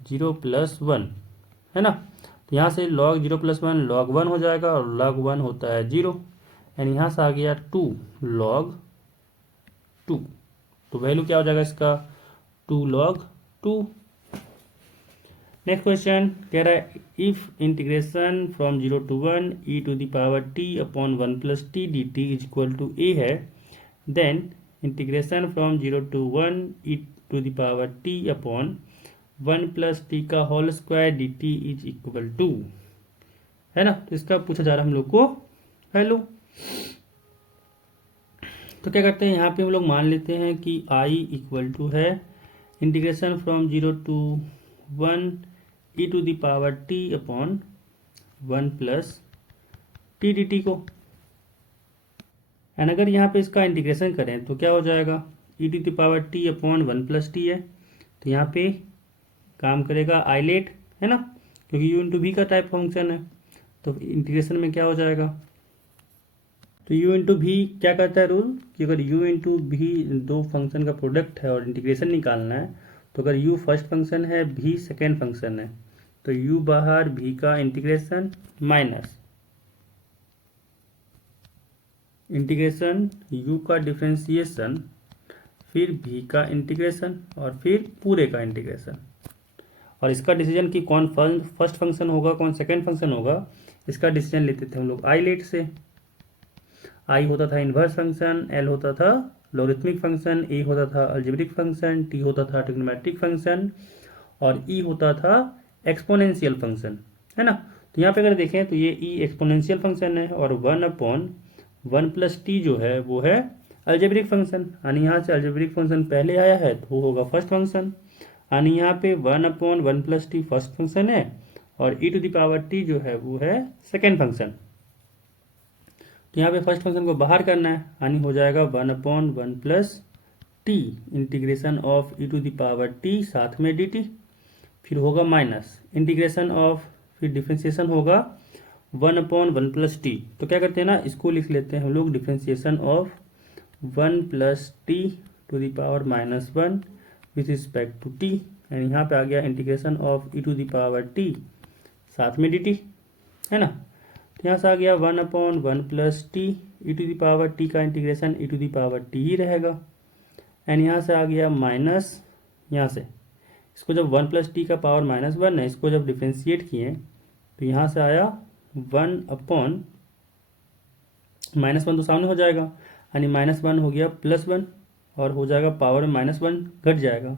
0 plus 1, है ना। तो यहाँ से log 0 + 1 log 1 हो जाएगा और log 1 होता है 0 एंड यहाँ से आ गया 2 log 2। तो वैल्यू क्या हो जाएगा इसका 2 log 2। नेक्स्ट क्वेश्चन कह रहा है if integration from 0 to 1 e to the power t upon 1 + t dt is equal to a है, then integration from 0 to 1 e to the power t upon 1 + t का whole square dt is equal to, है ना। तो इसका पूछा जा रहा है हम लोग को वैल्यू। तो क्या करते हैं यहाँ पे हम लोग मान लेते हैं कि i इक्वल टू है integration from 0 to 1 e to the power t upon 1 + t dt को। एंड अगर यहाँ पे इसका इंटीग्रेशन करें तो क्या हो जाएगा e to the power t upon 1 + t है, तो यहाँ पे काम करेगा आइलेट, है ना, क्योंकि u इंटू v का टाइप फंक्शन है। तो इंटीग्रेशन में क्या हो जाएगा, तो u इंटू भी क्या करता है रूल कि अगर u इंटू भी दो फंक्शन का प्रोडक्ट है और इंटीग्रेशन निकालना है, तो अगर u फर्स्ट फंक्शन है v सेकेंड फंक्शन है, तो u बाहर v का इंटीग्रेशन माइनस इंटीग्रेशन u का डिफ्रेंसिएशन, फिर v का इंटीग्रेशन और फिर पूरे का इंटीग्रेशन। और इसका डिसीजन कि कौन फर्स्ट फंक्शन होगा कौन सेकेंड फंक्शन होगा, इसका डिसीजन लेते थे हम लोग आइलेट से। आई होता था इन्वर्स फंक्शन, एल होता था लॉगरिथमिक फंक्शन, ए होता था अलजेब्रिक फंक्शन, टी होता था ट्रिग्नोमेट्रिक फंक्शन और ई होता था एक्सपोनेंशियल फंक्शन, है ना। तो यहाँ पे अगर देखें तो ये ई एक्सपोनेंशियल फंक्शन है और 1/1 + t जो है वो है अलजेब्रिक फंक्शन, यानी यहाँ से अलजेब्रिक फंक्शन पहले आया है तो वो होगा फर्स्ट फंक्शन, यानी यहाँ पे 1/1 + t फर्स्ट फंक्शन है और e to the power t जो है वो है सेकेंड फंक्शन। तो यहाँ पे फर्स्ट फंक्शन को बाहर करना है, यानी हो जाएगा 1/1 + t integration of e to the power t साथ में dt, फिर होगा माइनस इंटीग्रेशन ऑफ, फिर डिफ्रेंसिएशन होगा 1/1 + t। तो क्या करते हैं ना, इसको लिख लेते हैं हम लोग differentiation of 1 + t to the power -1 with respect to t, and यहाँ पे आ गया integration of e to the power t साथ में dt, है ना। तो यहाँ से आ गया 1/1 + t e to the power t का integration e to the power t ही रहेगा, एंड यहाँ से आ गया माइनस, यहाँ से इसको जब 1 + t का पावर -1 है, इसको जब डिफ्रेंशिएट किए तो यहाँ से आया 1/-1 तो सामने हो जाएगा, यानी -1 हो गया +1 और हो जाएगा पावर -1 घट जाएगा,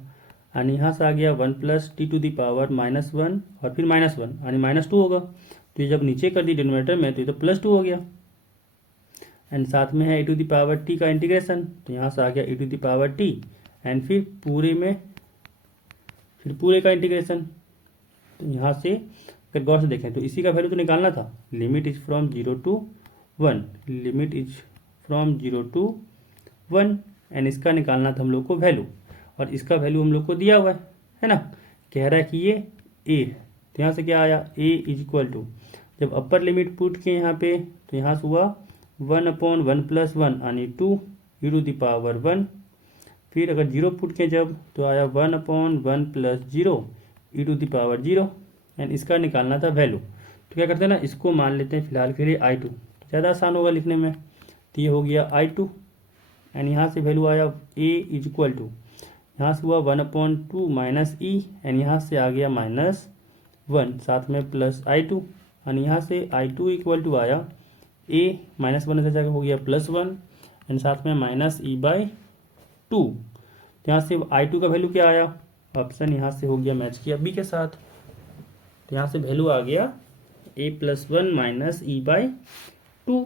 यानी यहाँ से आ गया 1 + t to the power -1 और फिर -1 यानी -2 होगा। तो ये जब नीचे कर दी डिनोमिनेटर में तो ये तो +2 हो गया, एंड साथ में है e to the power t का इंटीग्रेशन, तो यहाँ से आ गया e to the power t and फिर पूरे का इंटीग्रेशन। तो यहाँ से अगर गौर से देखें तो इसी का वैल्यू तो निकालना था, limit is from 0 to 1, limit is from 0 to 1, and इसका निकालना था हम लोग को वैल्यू, और इसका वैल्यू हम लोग को दिया हुआ है ना, कह रहा है कि ये a है। तो यहाँ से क्या आया a इज इक्वल टू, जब अपर लिमिट पुट किए यहाँ पे तो यहाँ से हुआ 1/1 + 1 यानी 2 e to the power 1, फिर अगर 0 पुट किए जब तो आया 1/1 + 0 e to the power 0, and इसका निकालना था वैल्यू। तो क्या करते हैं ना, इसको मान लेते हैं फिलहाल के लिए i2, तो ज़्यादा आसान होगा लिखने में। तो ये हो गया i2 एंड यहाँ से वैल्यू आया a इज इक्वल टू, यहाँ से हुआ 1/2 - e एंड यहाँ से आ गया -1 साथ में प्लस i2, एंड यहाँ से i2 इक्वल टू आया a -1 से जाकर हो गया +1 एंड साथ में -e/2। तो यहाँ से i2 का वैल्यू क्या आया, ऑप्शन यहाँ से हो गया मैच किया b के साथ, तो यहाँ से वैल्यू आ गया a +1 - e/2।